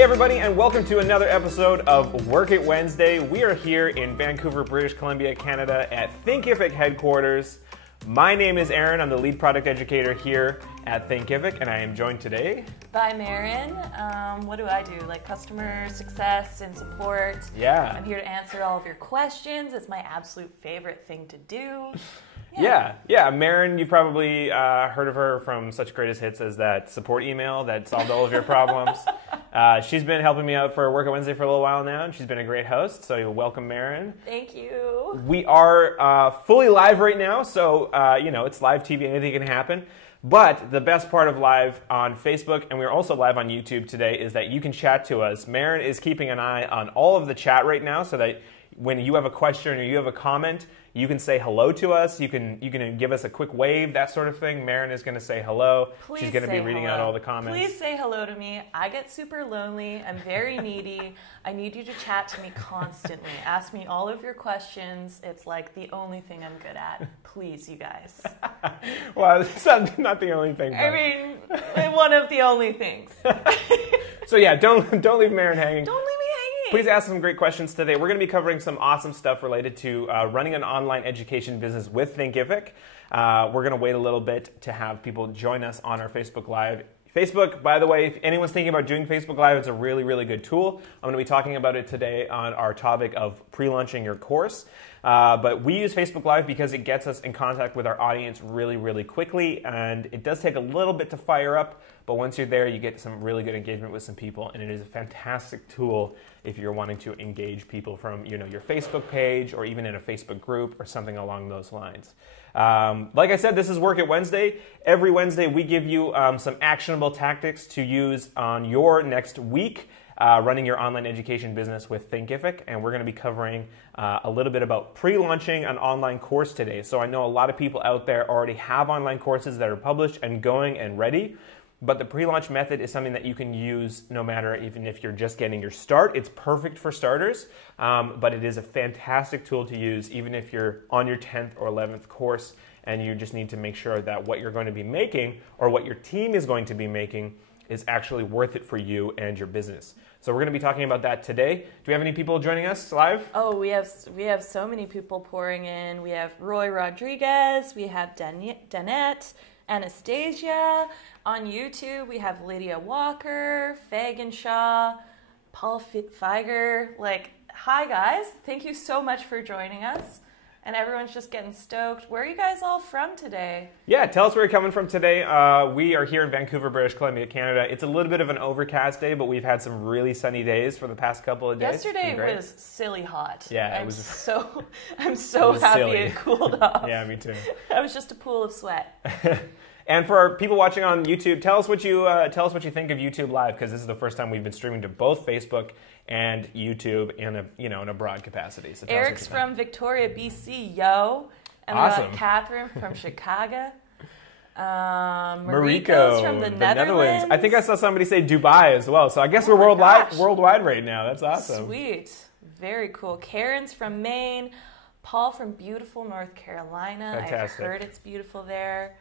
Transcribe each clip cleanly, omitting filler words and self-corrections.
Hey everybody, and welcome to another episode of Work It Wednesday. We are here in Vancouver, British Columbia, Canada at Thinkific headquarters. My name is Aaron. I'm the lead product educator here at Thinkific, and I am joined today by Marin. What do I do? Like customer success and support. Yeah. I'm here to answer all of your questions. It's my absolute favorite thing to do. Yeah. Marin, you probably heard of her from such greatest hits as that support email that solved all of your problems. She's been helping me out for Work It Wednesday for a little while now, and she's been a great host, so welcome, Marin. Thank you. We are fully live right now, so it's live TV, anything can happen. But the best part of live on Facebook, and we're also live on YouTube today, is that you can chat to us. Marin is keeping an eye on all of the chat right now so that when you have a question or you have a comment, you can say hello to us. You can give us a quick wave, that sort of thing. Marin is going to say hello. Please She's going to be reading out all the comments. Please say hello to me. I get super lonely. I'm very needy. I need you to chat to me constantly. Ask me all of your questions. It's like the only thing I'm good at. Please, you guys. Well, it's not the only thing. But... I mean, one of the only things. So yeah, don't leave Marin hanging. Don't leave me hanging. Please ask some great questions today. We're going to be covering some awesome stuff related to running an online education business with Thinkific. We're going to wait a little bit to have people join us on our Facebook Live. Facebook, by the way, if anyone's thinking about doing Facebook Live, it's a really, really good tool. I'm going to be talking about it today on our topic of pre-launching your course. But we use Facebook Live because it gets us in contact with our audience really, really quickly. And it does take a little bit to fire up. But once you're there, you get some really good engagement with some people. And it is a fantastic tool if you're wanting to engage people from your Facebook page or even in a Facebook group or something along those lines. Like I said, this is Work It Wednesday. Every Wednesday, we give you some actionable tactics to use on your next week running your online education business with Thinkific. And we're going to be covering a little bit about pre-launching an online course today. So I know a lot of people out there already have online courses that are published and going and ready. But the pre-launch method is something that you can use no matter even if you're just getting your start. It's perfect for starters, but it is a fantastic tool to use even if you're on your 10th or 11th course and you just need to make sure that what you're going to be making or what your team is going to be making is actually worth it for you and your business. So we're going to be talking about that today. Do we have any people joining us live? Oh, we have so many people pouring in. We have Roy Rodriguez, we have Danette, Anastasia. On YouTube, we have Lydia Walker, Fagan Shaw, Paul Feiger. Hi guys. Thank you so much for joining us. And everyone's just getting stoked. Where are you guys all from today? Yeah, tell us where you're coming from today. We are here in Vancouver, British Columbia, Canada. It's a little bit of an overcast day, but we've had some really sunny days for the past couple of days. Yesterday was silly hot. Yeah, I'm so happy silly. It cooled off. Yeah, me too. I was just a pool of sweat. And for our people watching on YouTube, tell us what you think of YouTube Live, because this is the first time we've been streaming to both Facebook and YouTube in a broad capacity. So Eric's from Victoria, BC, yo, and awesome. We got Catherine from Chicago. Mariko's from the Netherlands. I think I saw somebody say Dubai as well. So I guess we're worldwide right now. That's awesome. Sweet, very cool. Karen's from Maine. Paul from beautiful North Carolina. Fantastic. I've heard it's beautiful there.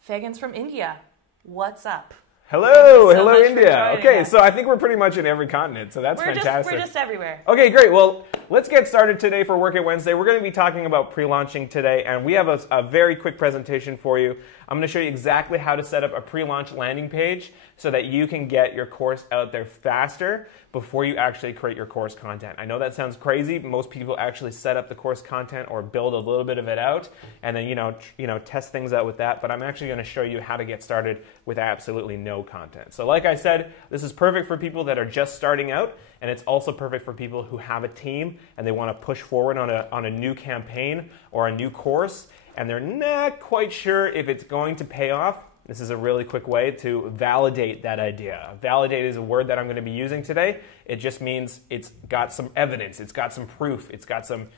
Fagan's from India. What's up? Hello India. Okay, so I think we're pretty much in every continent, so that's fantastic. We're just everywhere. Okay, great. Well, let's get started today for Work It Wednesday. We're going to be talking about pre-launching today, and we have a very quick presentation for you. I'm going to show you exactly how to set up a pre-launch landing page so that you can get your course out there faster before you actually create your course content. I know that sounds crazy. Most people actually set up the course content or build a little bit of it out and then test things out with that, but I'm actually going to show you how to get started with absolutely no content. So like I said, this is perfect for people that are just starting out, and it's also perfect for people who have a team and they want to push forward on a new campaign or a new course and they're not quite sure if it's going to pay off. This is a really quick way to validate that idea. Validate is a word that I'm going to be using today. It just means it's got some evidence, it's got some proof, it's got some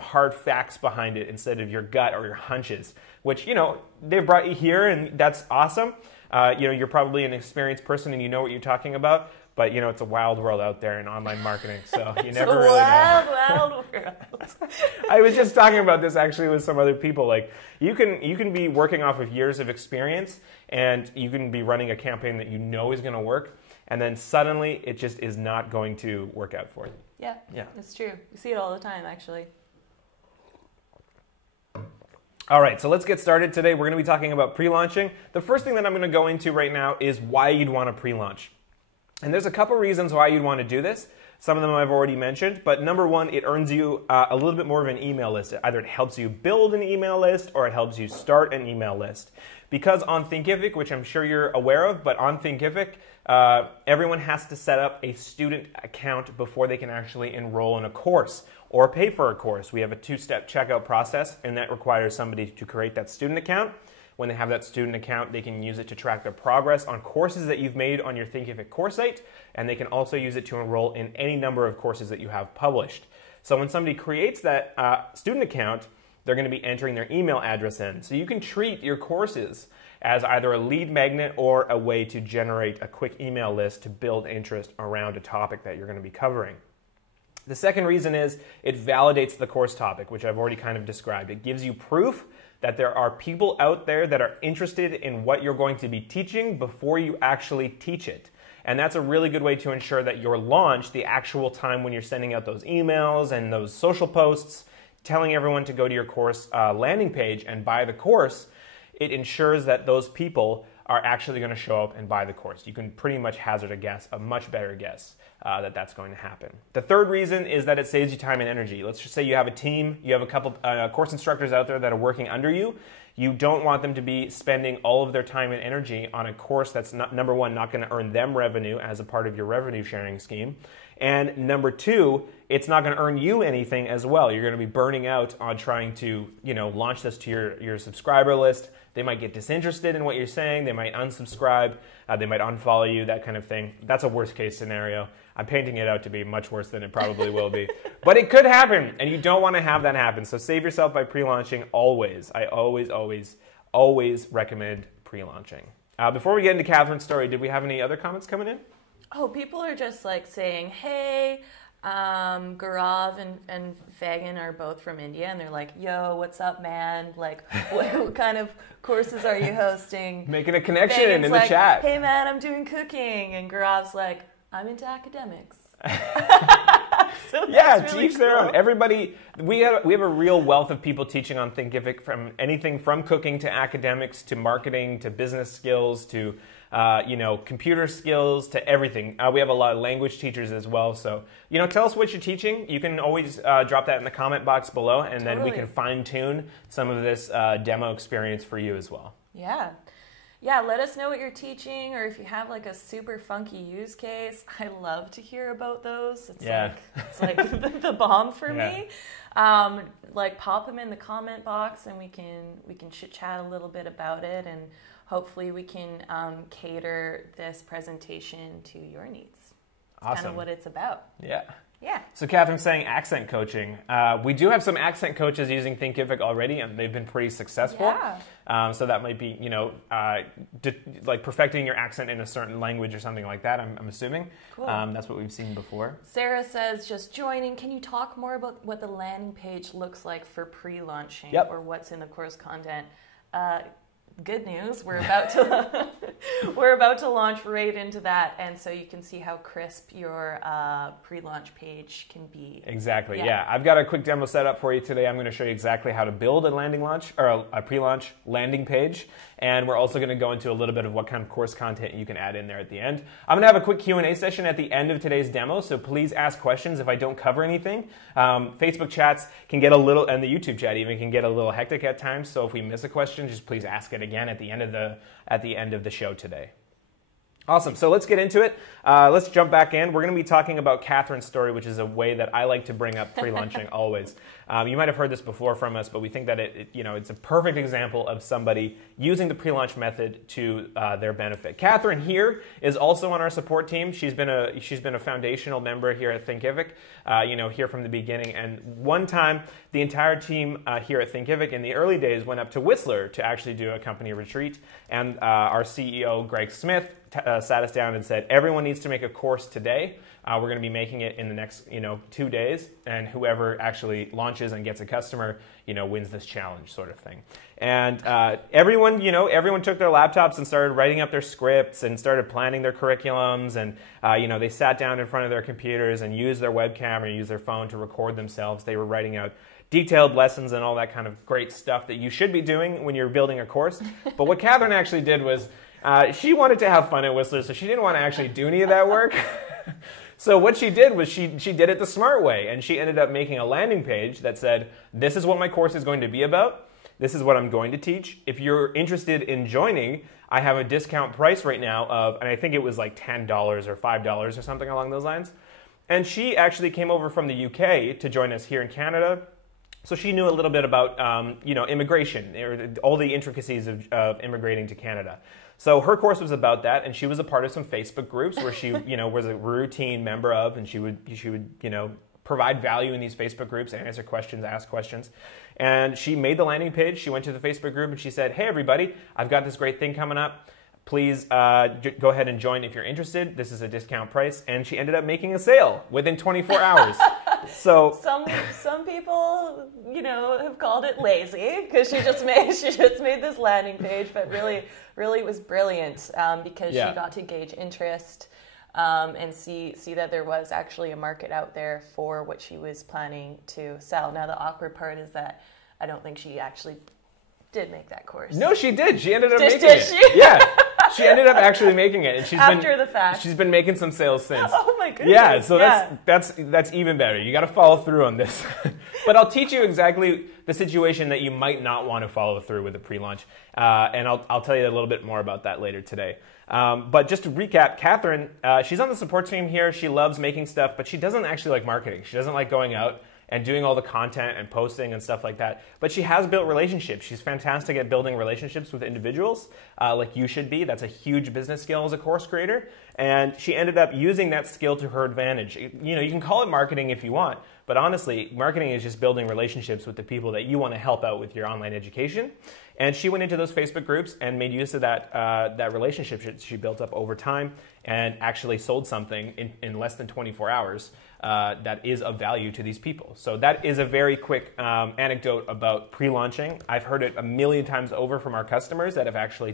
hard facts behind it instead of your gut or your hunches, which, they've brought you here and that's awesome. You're probably an experienced person and you know what you're talking about, but it's a wild world out there in online marketing, so you It's never a really know. wild world. I was just talking about this actually with some other people. Like you can be working off of years of experience, and you can be running a campaign that you know is going to work, and then suddenly it just is not going to work out for you. Yeah, it's true. We see it all the time, actually. All right, so let's get started. Today we're going to be talking about pre-launching. The first thing that I'm going to go into right now is why you'd want to pre-launch. And there's a couple reasons why you'd want to do this. Some of them I've already mentioned, but number one, it earns you a little bit more of an email list. Either it helps you build an email list or it helps you start an email list. Because on Thinkific, which I'm sure you're aware of, but on Thinkific, everyone has to set up a student account before they can actually enroll in a course or pay for a course. We have a two-step checkout process, and that requires somebody to create that student account. When they have that student account, they can use it to track their progress on courses that you've made on your Thinkific course site, and they can also use it to enroll in any number of courses that you have published. So when somebody creates that student account, they're going to be entering their email address in. So you can treat your courses as either a lead magnet or a way to generate a quick email list to build interest around a topic that you're going to be covering. The second reason is it validates the course topic, which I've already kind of described. It gives you proof that there are people out there that are interested in what you're going to be teaching before you actually teach it. And that's a really good way to ensure that your launch, the actual time when you're sending out those emails and those social posts, telling everyone to go to your course landing page and buy the course, it ensures that those people are actually going to show up and buy the course. You can pretty much hazard a guess, a much better guess, that that's going to happen. The third reason is that it saves you time and energy. Let's just say you have a team, you have a couple course instructors out there that are working under you. You don't want them to be spending all of their time and energy on a course that's, number one, not going to earn them revenue as a part of your revenue sharing scheme. And number two, it's not going to earn you anything as well. You're going to be burning out on trying to, launch this to your subscriber list. They might get disinterested in what you're saying. They might unsubscribe. They might unfollow you, that kind of thing. That's a worst case scenario. I'm painting it out to be much worse than it probably will be. But it could happen, and you don't want to have that happen. So save yourself by pre-launching always. I always recommend pre-launching. Before we get into Catherine's story, did we have any other comments coming in? Oh, people are just like saying, hey, Gaurav and Fagan are both from India, and they're like, yo, what's up, man? Like, what kind of courses are you hosting? Making a connection Fagan's in the like, chat. Hey, man, I'm doing cooking. And Gaurav's like, I'm into academics. So Yeah, really teach their cool. own. Everybody, we have a real wealth of people teaching on Thinkific, from anything from cooking to academics to marketing to business skills to computer skills to everything. We have a lot of language teachers as well. So tell us what you're teaching. You can always drop that in the comment box below, and then we can fine tune some of this demo experience for you as well. Yeah, let us know what you're teaching, or if you have like a super funky use case. I love to hear about those. It's like the bomb for me. Like pop them in the comment box, and we can chit chat a little bit about it, and hopefully we can cater this presentation to your needs. That's kind of what it's about. Yeah. So Catherine's saying accent coaching. We do have some accent coaches using Thinkific already, and they've been pretty successful. Yeah. So that might be, like perfecting your accent in a certain language or something like that, I'm assuming. Cool. That's what we've seen before. Sarah says, just joining, can you talk more about what the landing page looks like for pre-launching or what's in the course content? Good news, we're about to launch right into that, and so you can see how crisp your pre-launch page can be. Exactly. Yeah. I've got a quick demo set up for you today. I'm going to show you exactly how to build a landing launch or a pre-launch landing page, and we're also going to go into a little bit of what kind of course content you can add in there at the end. I'm going to have a quick Q&A session at the end of today's demo, so please ask questions if I don't cover anything. Facebook chats can get a little, and the YouTube chat even can get a little hectic at times, so if we miss a question, just please ask it again at the end of the show today. Awesome. So let's get into it. Let's jump back in. We're going to be talking about Catherine's story, which is a way that I like to bring up pre-launching always. You might have heard this before from us, but we think that it's a perfect example of somebody using the pre-launch method to their benefit. Catherine here is also on our support team. She's been a foundational member here at Thinkific, here from the beginning. And one time, the entire team here at Thinkific in the early days went up to Whistler to actually do a company retreat. And our CEO, Greg Smith, sat us down and said, everyone needs to make a course today. We're going to be making it in the next 2 days, and whoever actually launches and gets a customer, wins this challenge, sort of thing. And everyone took their laptops and started writing up their scripts and started planning their curriculums, and they sat down in front of their computers and used their webcam or used their phone to record themselves. They were writing out detailed lessons and all that kind of great stuff that you should be doing when you're building a course. But what Catherine actually did was she wanted to have fun at Whistler, so she didn't want to actually do any of that work. So what she did was she did it the smart way, and she ended up making a landing page that said, this is what my course is going to be about. This is what I'm going to teach. If you're interested in joining, I have a discount price right now of, and I think it was like $10 or $5 or something along those lines. And she actually came over from the UK to join us here in Canada. So she knew a little bit about immigration, or all the intricacies of immigrating to Canada. So her course was about that, and she was a part of some Facebook groups where she was a routine member of, and she would provide value in these Facebook groups, answer questions, ask questions. And she made the landing page. She went to the Facebook group and she said, hey everybody, I've got this great thing coming up. Please go ahead and join if you're interested. This is a discount price. And she ended up making a sale within 24 hours. So some people, have called it lazy because she just made this landing page, but really it was brilliant because she got to gauge interest and see that there was actually a market out there for what she was planning to sell. Now the awkward part is that I don't think she actually did make that course. No, she did. She ended up making it. She? Yeah. She ended up actually making it, and the fact. She's been making some sales since. Oh my goodness! Yeah, so that's even better. You got to follow through on this. But I'll teach you exactly the situation that you might not want to follow through with a pre-launch, and I'll tell you a little bit more about that later today. But just to recap, Catherine, she's on the support team here. She loves making stuff, but she doesn't actually like marketing. She doesn't like going out and doing all the content and posting and stuff like that. But she has built relationships. She's fantastic at building relationships with individuals, like you should be. That's a huge business skill as a course creator. And she ended up using that skill to her advantage. You can call it marketing if you want, but honestly, marketing is just building relationships with the people that you want to help out with your online education. And she went into those Facebook groups and made use of that relationship that she built up over time and actually sold something in less than 24 hours that is of value to these people. So that is a very quick anecdote about pre-launching. I've heard it a million times over from our customers that have actually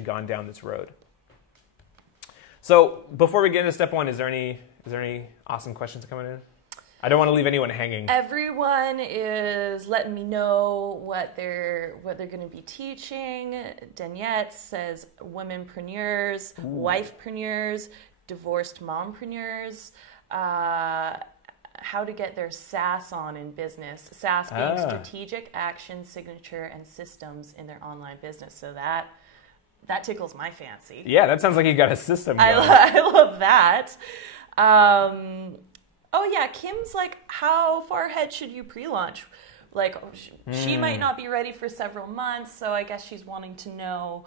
gone down this road. So before we get into step one, is there any awesome questions coming in? I don't want to leave anyone hanging. Everyone is letting me know what they're going to be teaching. Daniette says womenpreneurs, wifepreneurs, divorced mompreneurs, how to get their SaaS on in business. SaaS being strategic, action, signature, and systems in their online business. So that tickles my fancy. Yeah, that sounds like you got a system going. I love that. Oh yeah, Kim's like, how far ahead should you pre-launch? Like, she might not be ready for several months, so I guess she's wanting to know,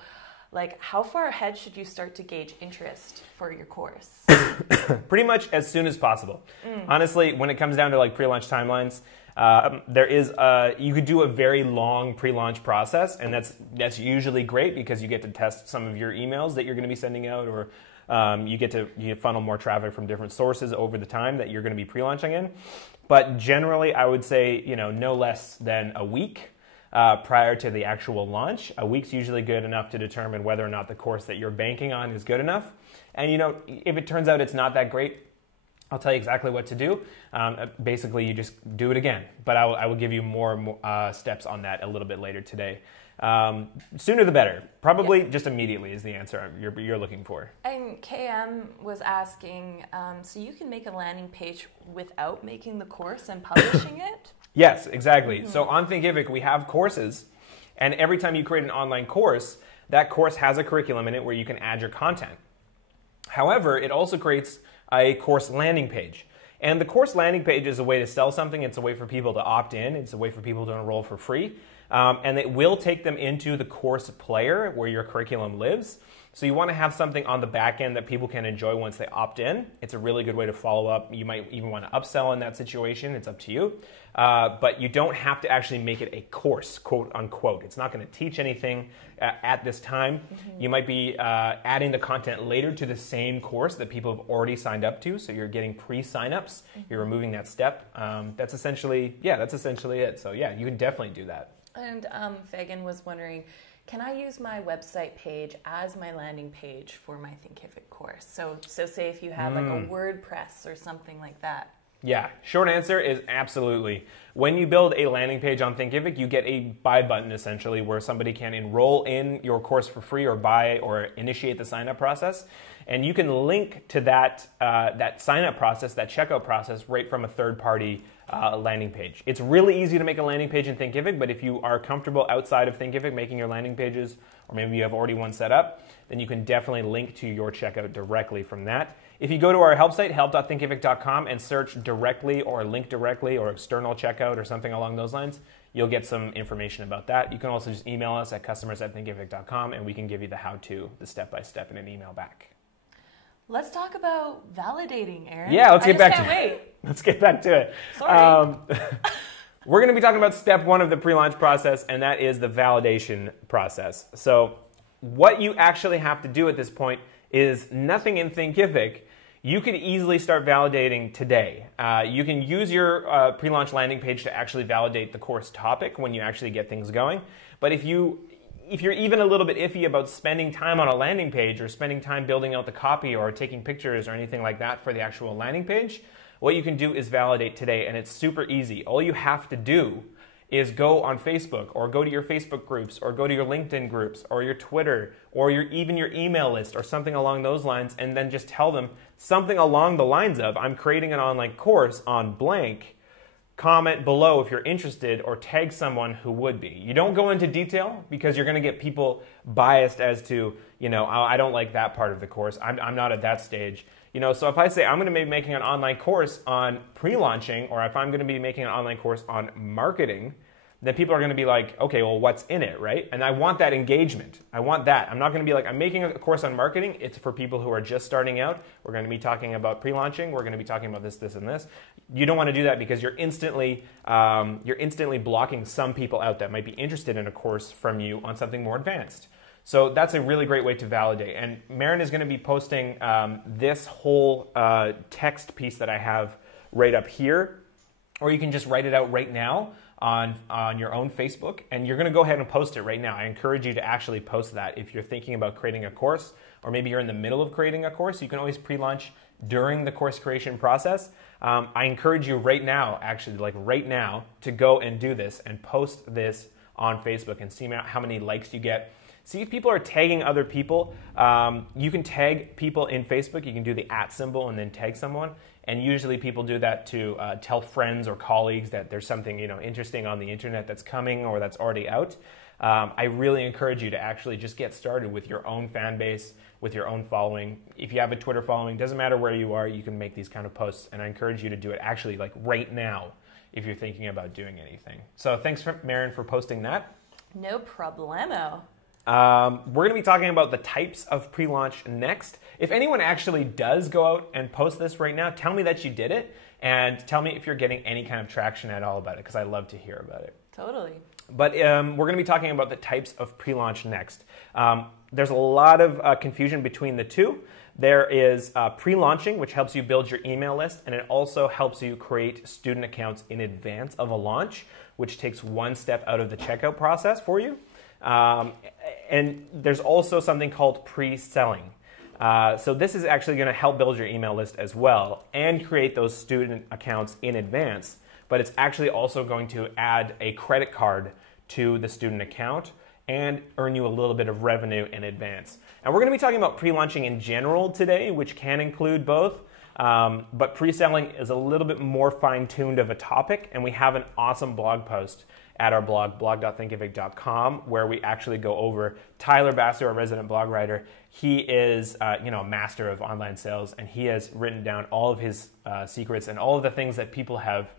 like, how far ahead should you start to gauge interest for your course? Pretty much as soon as possible. Honestly, when it comes down to like pre-launch timelines, you could do a very long pre-launch process, and that's usually great because you get to test some of your emails that you're going to be sending out, or you get to funnel more traffic from different sources over the time that you're going to be pre-launching in. But generally, I would say no less than a week prior to the actual launch. A week's usually good enough to determine whether or not the course that you're banking on is good enough. And if it turns out it's not that great, I'll tell you exactly what to do. Basically, you just do it again. But I will give you more steps on that a little bit later today. Sooner the better. Probably just immediately is the answer you're looking for. And KM was asking, so you can make a landing page without making the course and publishing it? Yes, exactly. Mm-hmm. So on Thinkific, we have courses, and every time you create an online course, that course has a curriculum in it where you can add your content. However, it also creates a course landing page. And the course landing page is a way to sell something. It's a way for people to opt in. It's a way for people to enroll for free. And it will take them into the course player where your curriculum lives. So you want to have something on the back end that people can enjoy once they opt in. It's a really good way to follow up. You might even want to upsell in that situation. It's up to you. But you don't have to actually make it a course, quote unquote. It's not going to teach anything at this time. You might be adding the content later to the same course that people have already signed up to. So you're getting pre-signups. You're removing that step. That's essentially it. So yeah, you can definitely do that. And Fagan was wondering, can I use my website page as my landing page for my Thinkific course? So say if you have like a WordPress or something like that. Yeah, short answer is absolutely. When you build a landing page on Thinkific, you get a buy button essentially where somebody can enroll in your course for free or buy or initiate the sign up process. And you can link to that sign up process, that checkout process, right from a third party landing page. It's really easy to make a landing page in Thinkific, but if you are comfortable outside of Thinkific making your landing pages, or maybe you have already one set up, then you can definitely link to your checkout directly from that. If you go to our help site, help.thinkific.com, and search directly or link directly or external checkout or something along those lines, you'll get some information about that. You can also just email us at customers@thinkific.com, and we can give you the how-to, the step-by-step in an email back. Let's talk about validating, Aaron. Yeah, let's get back to it. Sorry. We're going to be talking about step one of the pre-launch process, and that is the validation process. So what you actually have to do at this point is nothing in Thinkific. You could easily start validating today. You can use your pre-launch landing page to actually validate the course topic when you actually get things going. But if you're even a little bit iffy about spending time on a landing page or spending time building out the copy or taking pictures or anything like that for the actual landing page, what you can do is validate today, and it's super easy. All you have to do is go on Facebook or go to your Facebook groups or go to your LinkedIn groups or your Twitter or even your email list or something along those lines, and then just tell them something along the lines of, I'm creating an online course on blank. Comment below if you're interested or tag someone who would be. You don't go into detail because you're going to get people biased as to, I don't like that part of the course. I'm not at that stage. So if I say I'm going to be making an online course on pre-launching, or if I'm going to be making an online course on marketing, then people are going to be like, okay, well, what's in it, right? And I want that engagement. I want that. I'm not going to be like, I'm making a course on marketing. It's for people who are just starting out. We're going to be talking about pre-launching. We're going to be talking about this, this, and this. You don't want to do that because you're instantly blocking some people out that might be interested in a course from you on something more advanced. So that's a really great way to validate. And Maren is going to be posting this whole text piece that I have right up here, or you can just write it out right now on your own Facebook, and you're going to go ahead and post it right now. I encourage you to actually post that if you're thinking about creating a course, or maybe you're in the middle of creating a course. You can always pre-launch during the course creation process. I encourage you right now, actually, like right now, to go and do this and post this on Facebook and see how many likes you get. See if people are tagging other people. You can tag people in Facebook. You can do the @ symbol and then tag someone. And usually people do that to tell friends or colleagues that there's something interesting on the internet that's coming or that's already out. I really encourage you to actually just get started with your own fan base, with your own following. If you have a Twitter following, doesn't matter where you are, you can make these kind of posts. And I encourage you to do it actually like right now if you're thinking about doing anything. So thanks, Maren, for posting that. No problemo. We're going to be talking about the types of pre-launch next. If anyone actually does go out and post this right now, tell me that you did it, and tell me if you're getting any kind of traction at all about it, because I love to hear about it. Totally. But we're going to be talking about the types of pre-launch next. There's a lot of confusion between the two. There is pre-launching, which helps you build your email list, and it also helps you create student accounts in advance of a launch, which takes one step out of the checkout process for you. And there's also something called pre-selling. So this is actually going to help build your email list as well and create those student accounts in advance. But it's actually also going to add a credit card to the student account and earn you a little bit of revenue in advance. And we're going to be talking about pre-launching in general today, which can include both. But pre-selling is a little bit more fine-tuned of a topic, and we have an awesome blog post at our blog, blog.thinkific.com, where we actually go over Tyler Bassler, our resident blog writer. He is a master of online sales, and he has written down all of his secrets and all of the things that people have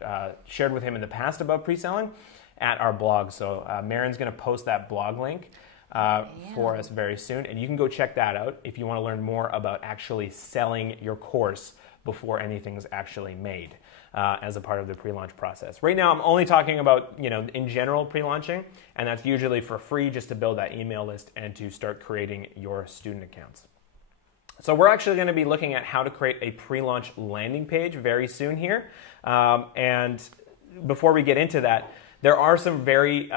shared with him in the past about pre-selling at our blog. So Maren's going to post that blog link for us very soon. And you can go check that out if you want to learn more about actually selling your course before anything's actually made as a part of the pre-launch process. Right now, I'm only talking about, in general pre-launching, and that's usually for free just to build that email list and to start creating your student accounts. So we're actually going to be looking at how to create a pre-launch landing page very soon here. And before we get into that, there are some very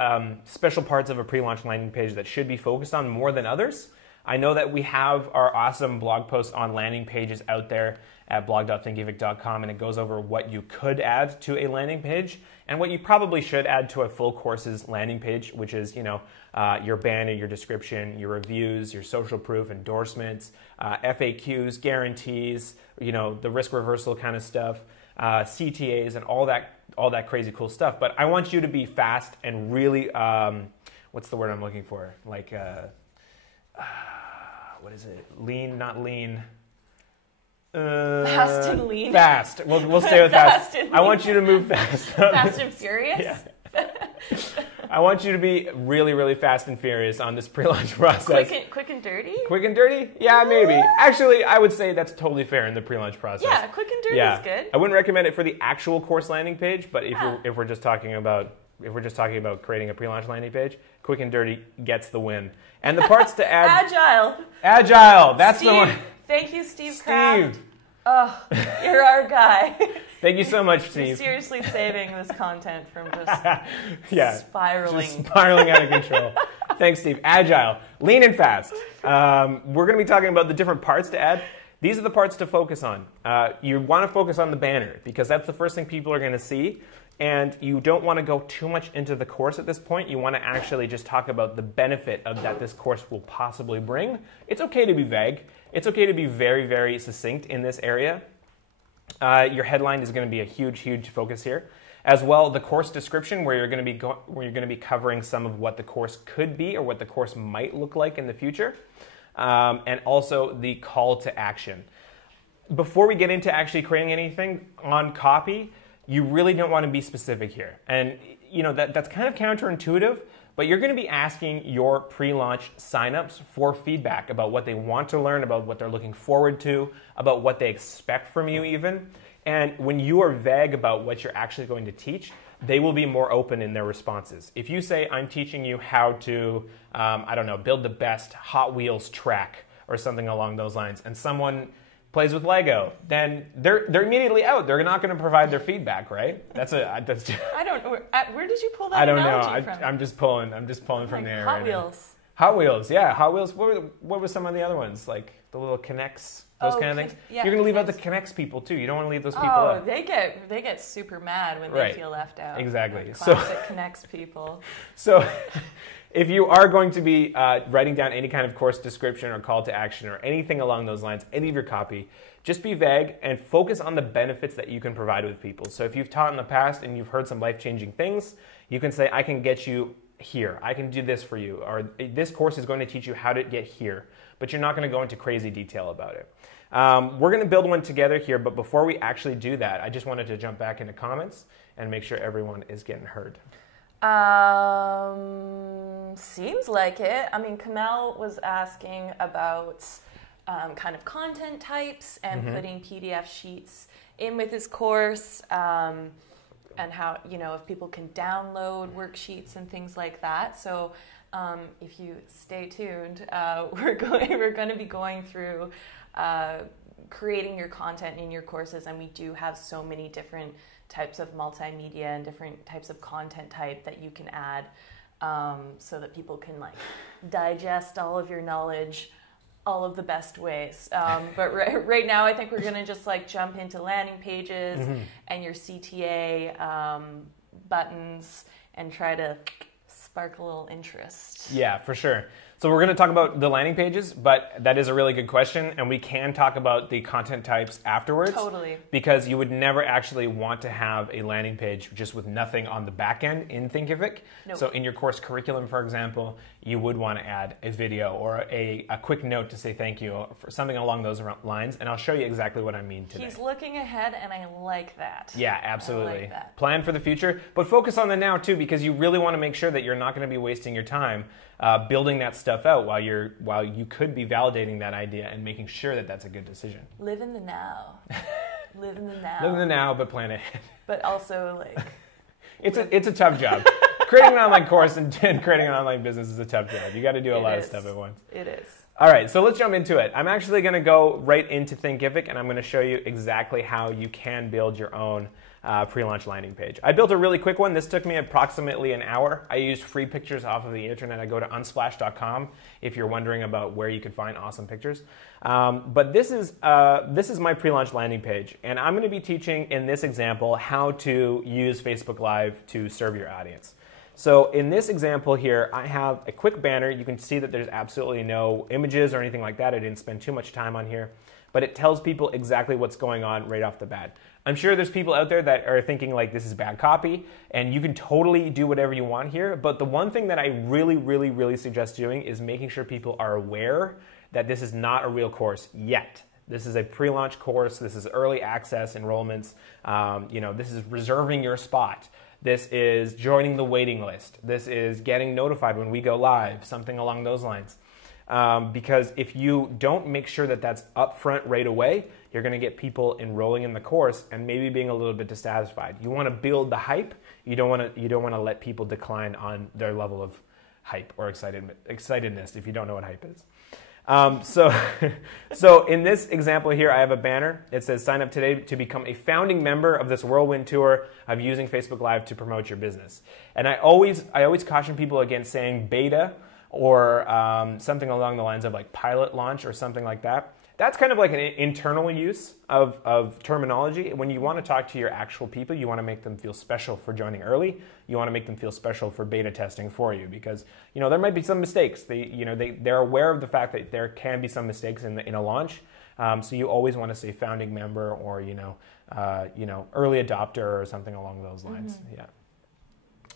special parts of a pre-launch landing page that should be focused on more than others. I know that we have our awesome blog post on landing pages out there at blog.thinkific.com, and it goes over what you could add to a landing page and what you probably should add to a full courses landing page, which is, your banner, your description, your reviews, your social proof, endorsements, FAQs, guarantees, the risk reversal kind of stuff, CTAs, and all that crazy cool stuff. But I want you to be fast and really, what's the word I'm looking for? Like, what is it? Lean, not lean. Fast and lean. Fast. We'll stay with fast. I want you to move fast. Fast and furious? Yeah. I want you to be really, really fast and furious on this pre-launch process. Quick and dirty? Quick and dirty? Yeah, maybe. Actually, I would say that's totally fair in the pre-launch process. Yeah, quick and dirty is good. I wouldn't recommend it for the actual course landing page, but if we're just talking about creating a pre-launch landing page, quick and dirty gets the win. And the parts to add. Agile. That's Steve, the one. Thank you, Steve Kraft. Oh, you're our guy. Thank you so much, Steve. You're seriously saving this content from just spiraling. Just spiraling out of control. Thanks, Steve. Agile, lean and fast. We're going to be talking about the different parts to add. These are the parts to focus on. You want to focus on the banner because that's the first thing people are going to see. And you don't want to go too much into the course at this point. You want to actually just talk about the benefit of that this course will possibly bring. It's okay to be vague. It's okay to be very, very succinct in this area. Your headline is going to be a huge, huge focus here. As well, the course description, where you're going to be covering some of what the course could be or what the course might look like in the future, and also the call to action. Before we get into actually creating anything on copy, you really don't want to be specific here. And that's kind of counterintuitive, but you're going to be asking your pre-launch signups for feedback about what they want to learn, about what they're looking forward to, about what they expect from you even. And when you are vague about what you're actually going to teach, they will be more open in their responses. If you say, I'm teaching you how to, build the best Hot Wheels track or something along those lines, and someone plays with Lego, then they're immediately out. They're not going to provide their feedback, right? I don't know. Where did you pull that? I don't know. From? I'm just pulling from there. Hot Wheels. Hot Wheels, yeah. Hot Wheels. What were some of the other ones? Like the little Connects, those kind of things. Yeah, you're going to leave out the Connects people too. You don't want to leave those people out. They get super mad when they feel left out. Exactly. Classic Connects people. So, if you are going to be writing down any kind of course description or call to action or anything along those lines, any of your copy, just be vague and focus on the benefits that you can provide with people. So if you've taught in the past and you've heard some life-changing things, you can say, I can get you here. I can do this for you. Or this course is going to teach you how to get here. But you're not going to go into crazy detail about it. We're going to build one together here, but before we actually do that, I just wanted to jump back into comments and make sure everyone is getting heard. Seems like it. I mean, Kamal was asking about kind of content types and putting PDF sheets in with his course, and how, if people can download worksheets and things like that. So if you stay tuned, we're going to be going through creating your content in your courses, and we do have so many different types of multimedia and different types of content type that you can add, so that people can digest all of your knowledge all of the best ways. But right now I think we're going to just jump into landing pages and your CTA buttons and try to spark a little interest. Yeah, for sure. So we're going to talk about the landing pages, but that is a really good question, and we can talk about the content types afterwards. Totally. Because you would never actually want to have a landing page just with nothing on the back end in Thinkific. Nope. So in your course curriculum, for example, you would want to add a video or a quick note to say thank you, for something along those lines, and I'll show you exactly what I mean today. He's looking ahead, and I like that. Yeah, absolutely. I like that. Plan for the future, but focus on the now too, because you really want to make sure that you're not going to be wasting your time building that stuff out while you could be validating that idea and making sure that that's a good decision. Live in the now. Live in the now. Live in the now, but plan ahead. But also, like... It's a tough job. Creating an online course and creating an online business is a tough job. You got to do a lot of stuff at once. It is. All right, so let's jump into it. I'm actually going to go right into Thinkific, and I'm going to show you exactly how you can build your own pre-launch landing page. I built a really quick one. This took me approximately an hour. I used free pictures off of the internet. I go to unsplash.com if you're wondering about where you can find awesome pictures. But this is my pre-launch landing page, and I'm going to be teaching in this example how to use Facebook Live to serve your audience. So in this example here, I have a quick banner. You can see that there's absolutely no images or anything like that. I didn't spend too much time on here, but it tells people exactly what's going on right off the bat. I'm sure there's people out there that are thinking like this is bad copy, and you can totally do whatever you want here. But the one thing that I really suggest doing is making sure people are aware that this is not a real course yet. This is a pre-launch course. This is early access enrollments. This is reserving your spot. This is joining the waiting list. This is getting notified when we go live, something along those lines. Because if you don't make sure that that's upfront right away, you're going to get people enrolling in the course and maybe being a little bit dissatisfied. You want to build the hype. You don't want to let people decline on their level of hype or excitedness if you don't know what hype is. So in this example here, I have a banner. It says, sign up today to become a founding member of this whirlwind tour of using Facebook Live to promote your business. And I always caution people against saying beta or something along the lines of like pilot launch or something like that. That's kind of like an internal use of terminology. When you want to talk to your actual people, you want to make them feel special for joining early. You want to make them feel special for beta testing for you, because there might be some mistakes. They're aware of the fact that there can be some mistakes in a launch. So you always want to say founding member or early adopter or something along those lines. Mm-hmm. Yeah.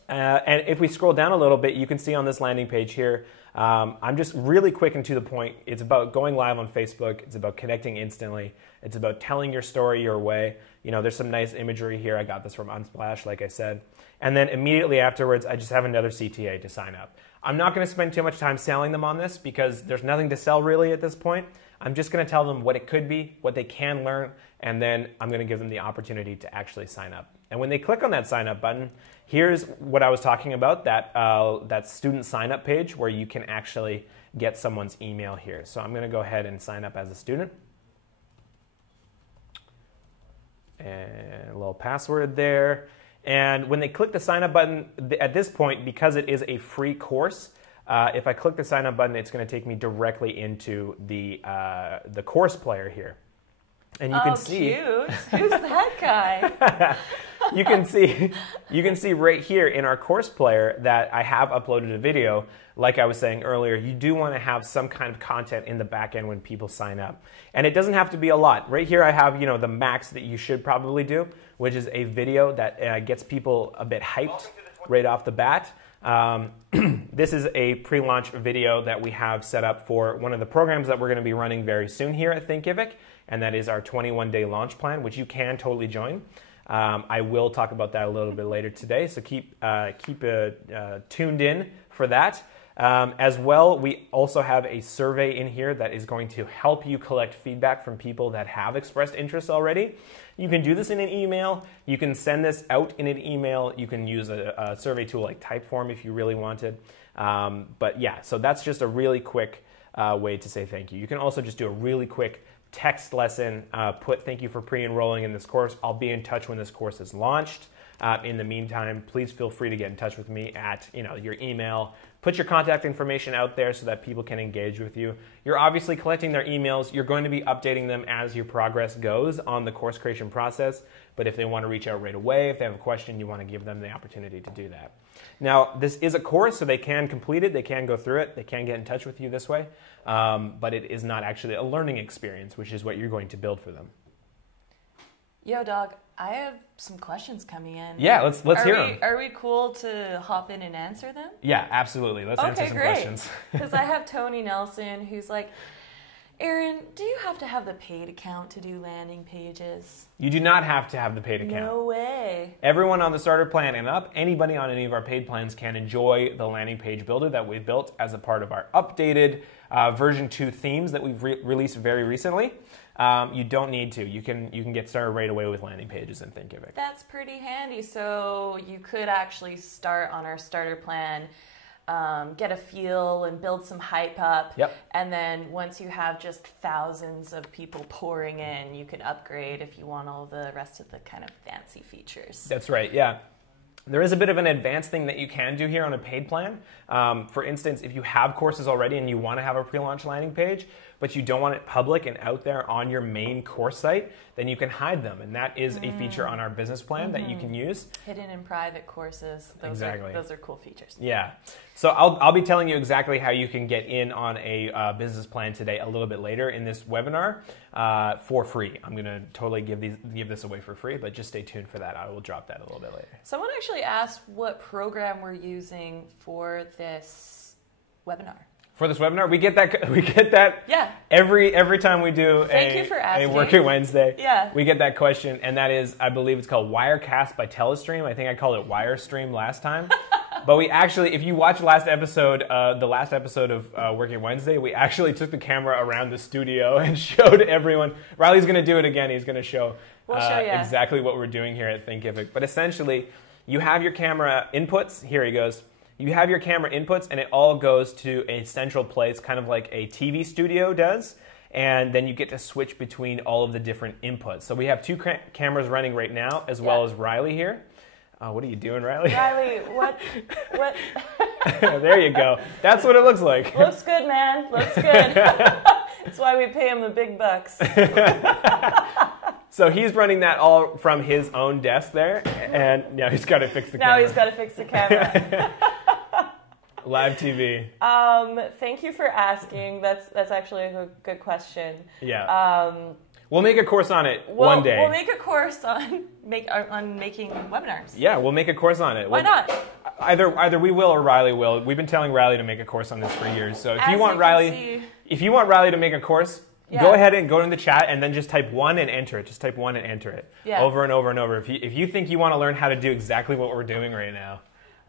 And if we scroll down a little bit, you can see on this landing page here, I'm just really quick and to the point. It's about going live on Facebook. It's about connecting instantly. It's about telling your story your way. There's some nice imagery here. I got this from Unsplash, like I said. And then immediately afterwards, I just have another CTA to sign up. I'm not going to spend too much time selling them on this because there's nothing to sell really at this point. I'm just going to tell them what it could be, what they can learn, and then I'm going to give them the opportunity to actually sign up. And when they click on that sign up button, here's what I was talking about, that student sign up page where you can actually get someone's email here. So I'm going to go ahead and sign up as a student. And a little password there. And when they click the sign up button, at this point, because it is a free course, if I click the sign up button, it's going to take me directly into the course player here. And you can see, cute. Who's that guy? you can see right here in our course player that I have uploaded a video. Like I was saying earlier, you do want to have some kind of content in the back end when people sign up. And it doesn't have to be a lot. Right here I have the max that you should probably do, which is a video that gets people a bit hyped right off the bat. This is a pre-launch video that we have set up for one of the programs that we're going to be running very soon here at Thinkific, and that is our 21-day launch plan, which you can totally join. I will talk about that a little bit later today, so keep tuned in for that. As well, we also have a survey in here that is going to help you collect feedback from people that have expressed interest already. You can do this in an email. You can send this out in an email. You can use a survey tool like Typeform if you really wanted. But yeah, so that's just a really quick way to say thank you. You can also just do a really quick text lesson, put thank you for pre-enrolling in this course. I'll be in touch when this course is launched. In the meantime, please feel free to get in touch with me at your email. Put your contact information out there so that people can engage with you. You're obviously collecting their emails. You're going to be updating them as your progress goes on the course creation process. But if they want to reach out right away, if they have a question, you want to give them the opportunity to do that. Now, this is a course, so they can complete it. They can go through it. They can get in touch with you this way. But it is not actually a learning experience, which is what you're going to build for them. Yo, dog, I have some questions coming in. Yeah, let's hear them. Are we cool to hop in and answer them? Yeah, absolutely. Let's answer some questions. Because I have Tony Nelson who's like, Aaron, do you have to have the paid account to do landing pages? You do not have to have the paid account. No way. Everyone on the starter plan and up, anybody on any of our paid plans can enjoy the landing page builder that we've built as a part of our updated version 2 themes that we've released very recently. You don't need to. You can get started right away with landing pages in Thinkific. That's pretty handy. So you could actually start on our starter plan, get a feel and build some hype up. Yep. And then once you have just thousands of people pouring in, you can upgrade if you want all the rest of the kind of fancy features. That's right, yeah. There is a bit of an advanced thing that you can do here on a paid plan. For instance, if you have courses already and you want to have a pre-launch landing page, but you don't want it public and out there on your main course site, then you can hide them. And that is a feature on our business plan that you can use. Hidden in private courses. Those are cool features. Yeah. So I'll be telling you exactly how you can get in on a business plan today a little bit later in this webinar for free. I'm going to totally give this away for free, but just stay tuned for that. I will drop that a little bit later. Someone actually asked what program we're using for this webinar. For this webinar, we get that Yeah. every time we do Thank you for asking. a Work It Wednesday. Yeah. We get that question, and that is, I believe it's called Wirecast by Telestream. I think I called it Wirestream last time. But we actually, if you watch the last episode of Work It Wednesday, we actually took the camera around the studio and showed everyone. Riley's going to do it again. He's going to show, exactly what we're doing here at Thinkific. But essentially, you have your camera inputs. Here he goes. You have your camera inputs, and it all goes to a central place, kind of like a TV studio does, and then you get to switch between all of the different inputs. So we have 2 cameras running right now, as well as Riley here. What are you doing, Riley? Riley, what? There you go. That's what it looks like. Looks good, man. Looks good. That's why we pay him the big bucks. So he's running that all from his own desk there, and now he's got to fix the camera. Now he's got to fix the camera. Live TV. Thank you for asking. That's actually a good question. Yeah. We'll make a course on it one day. We'll make a course on making webinars. Yeah, we'll make a course on it. Why not? Either we will or Riley will. We've been telling Riley to make a course on this for years. So if you want Riley to make a course, go ahead and go in the chat and then just type 1 and enter it. Just type 1 and enter it over and over and over. If you think you want to learn how to do exactly what we're doing right now.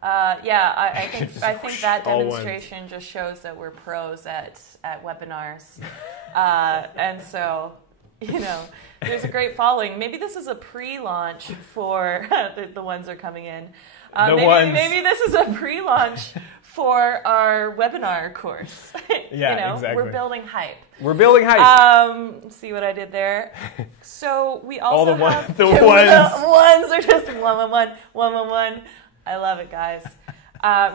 I think that demonstration just shows that we're pros at webinars, and so there's a great following. Maybe this is a pre-launch for the ones that are coming in. Maybe this is a pre-launch for our webinar course. Exactly. We're building hype. We're building hype. See what I did there? So we also all the have the ones are just one. I love it, guys.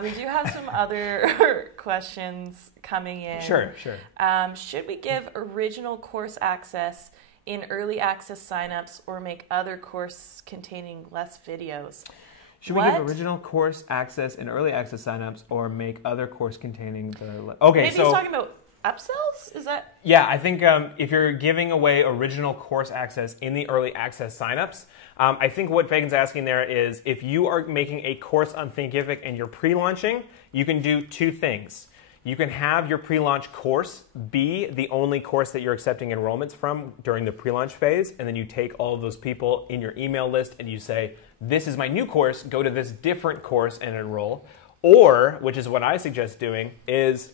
We do have some other questions coming in. Sure. Should we give original course access in early access signups or make other course containing less videos? Should we give original course access in early access signups or make other course containing the... Okay, Maybe he's talking about upsells? Is that... Yeah, I think if you're giving away original course access in the early access signups, I think what Fagan's asking there is if you are making a course on Thinkific and you're pre-launching, you can do 2 things. You can have your pre-launch course be the only course that you're accepting enrollments from during the pre-launch phase, and then you take all of those people in your email list and you say, this is my new course, go to this different course and enroll. Or, which is what I suggest doing, is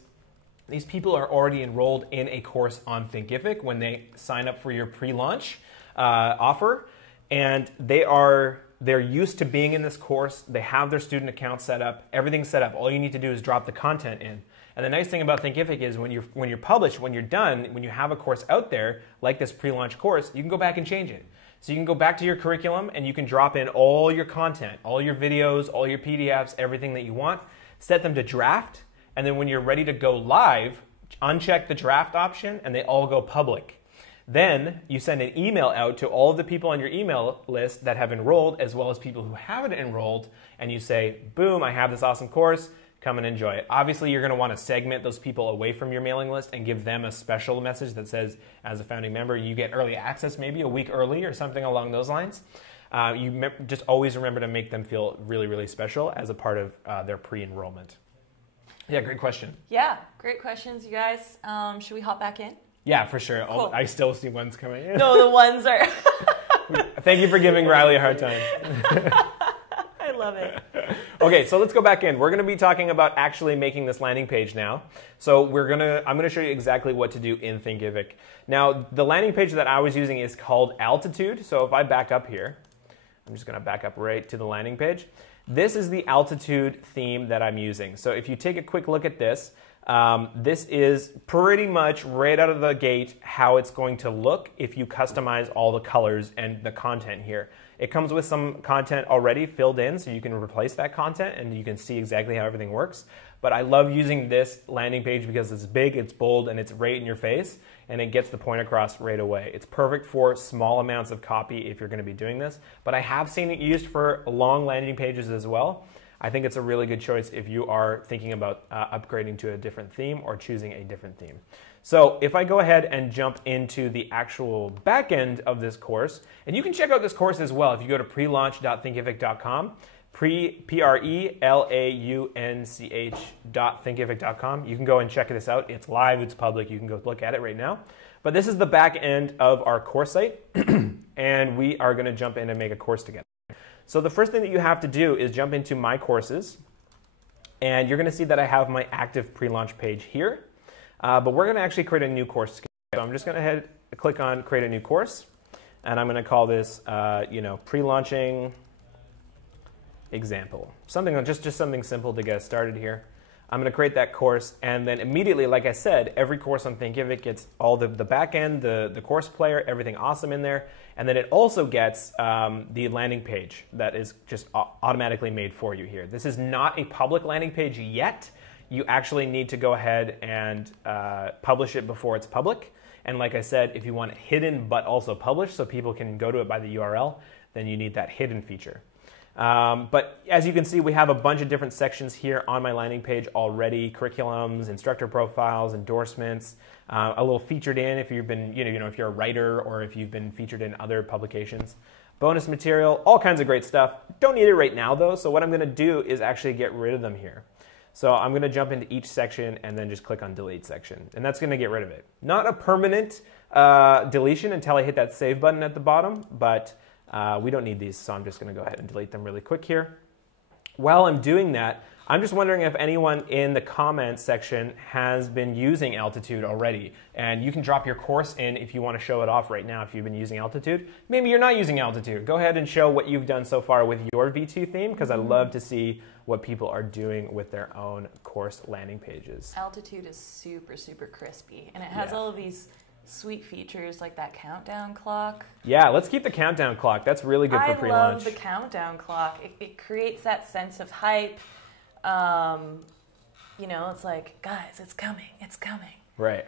these people are already enrolled in a course on Thinkific when they sign up for your pre-launch offer, and they're used to being in this course. They have their student account set up, everything's set up. All you need to do is drop the content in. And the nice thing about Thinkific is when you're published, when you're done, when you have a course out there, like this pre-launch course, you can go back and change it. So you can go back to your curriculum and you can drop in all your content, all your videos, all your PDFs, everything that you want, set them to draft, and then when you're ready to go live, uncheck the draft option and they all go public. Then you send an email out to all of the people on your email list that have enrolled, as well as people who haven't enrolled, and you say, boom, I have this awesome course. come and enjoy it. Obviously, you're going to want to segment those people away from your mailing list and give them a special message that says, as a founding member, you get early access maybe a week early or something along those lines. Just always remember to make them feel really, really special as a part of their pre-enrollment. Yeah, great question. Yeah, great questions, you guys. Should we hop back in? Yeah, for sure. Cool. I still see ones coming in. No, the ones are... Thank you for giving Riley a hard time. I love it. Okay, so let's go back in. We're going to be talking about actually making this landing page now. So I'm going to show you exactly what to do in Thinkific. Now, the landing page that I was using is called Altitude. So if I back up here, I'm just going to back up right to the landing page. This is the Altitude theme that I'm using. So if you take a quick look at this, this is pretty much right out of the gate how it's going to look if you customize all the colors and the content here. It comes with some content already filled in, so you can replace that content and you can see exactly how everything works. But I love using this landing page because it's big, it's bold, and it's right in your face, and it gets the point across right away. It's perfect for small amounts of copy if you're going to be doing this, but I have seen it used for long landing pages as well. I think it's a really good choice if you are thinking about upgrading to a different theme or choosing a different theme. So if I go ahead and jump into the actual back end of this course, and you can check out this course as well if you go to prelaunch.thinkific.com, prelaunch.thinkific.com. You can go and check this out. It's live, it's public, you can go look at it right now. But this is the back end of our course site, and we are going to jump in and make a course together. So the first thing that you have to do is jump into My Courses, and you're going to see that I have my active pre-launch page here. But we're going to actually create a new course. So I'm just going to click on Create a New Course, and I'm going to call this, pre-launching example. Just something simple to get us started here. I'm going to create that course, and then immediately, like I said, every course on Thinkific gets all the back end, the course player, everything awesome in there, and then it also gets the landing page that is just automatically made for you here. This is not a public landing page yet. You actually need to go ahead and publish it before it's public. And like I said, if you want it hidden but also published so people can go to it by the URL, then you need that hidden feature. But as you can see, we have a bunch of different sections here on my landing page already: curriculums, instructor profiles, endorsements, a little featured in if you've been, if you're a writer or if you've been featured in other publications, bonus material, all kinds of great stuff. Don't need it right now though, so what I'm going to do is actually get rid of them here. So I'm going to jump into each section and then just click on Delete Section, and that's going to get rid of it. Not a permanent deletion until I hit that Save button at the bottom, but we don't need these, so I'm just going to go ahead and delete them really quick here. While I'm doing that, I'm just wondering if anyone in the comments section has been using Altitude already. And you can drop your course in if you want to show it off right now if you've been using Altitude. Maybe you're not using Altitude. Go ahead and show what you've done so far with your V2 theme, because I love to see what people are doing with their own course landing pages. Altitude is super, super crispy, and it has all of these sweet features like that countdown clock. Yeah, let's keep the countdown clock. That's really good for pre-launch. I love the countdown clock. It creates that sense of hype. It's like, guys, it's coming, it's coming. Right.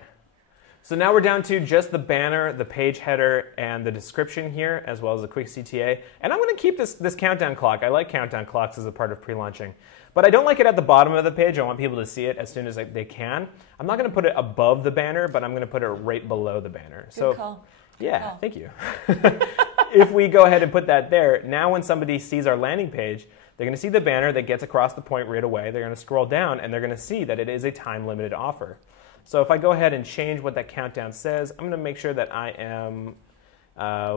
So now we're down to just the banner, the page header, and the description here, as well as a quick CTA. And I'm going to keep this countdown clock. I like countdown clocks as a part of pre-launching. But I don't like it at the bottom of the page. I want people to see it as soon as they can. I'm not going to put it above the banner, but I'm going to put it right below the banner. Good call. Yeah, thank you. If we go ahead and put that there, now when somebody sees our landing page, they're going to see the banner that gets across the point right away. They're going to scroll down, and they're going to see that it is a time-limited offer. So if I go ahead and change what that countdown says, I'm going to make sure that I am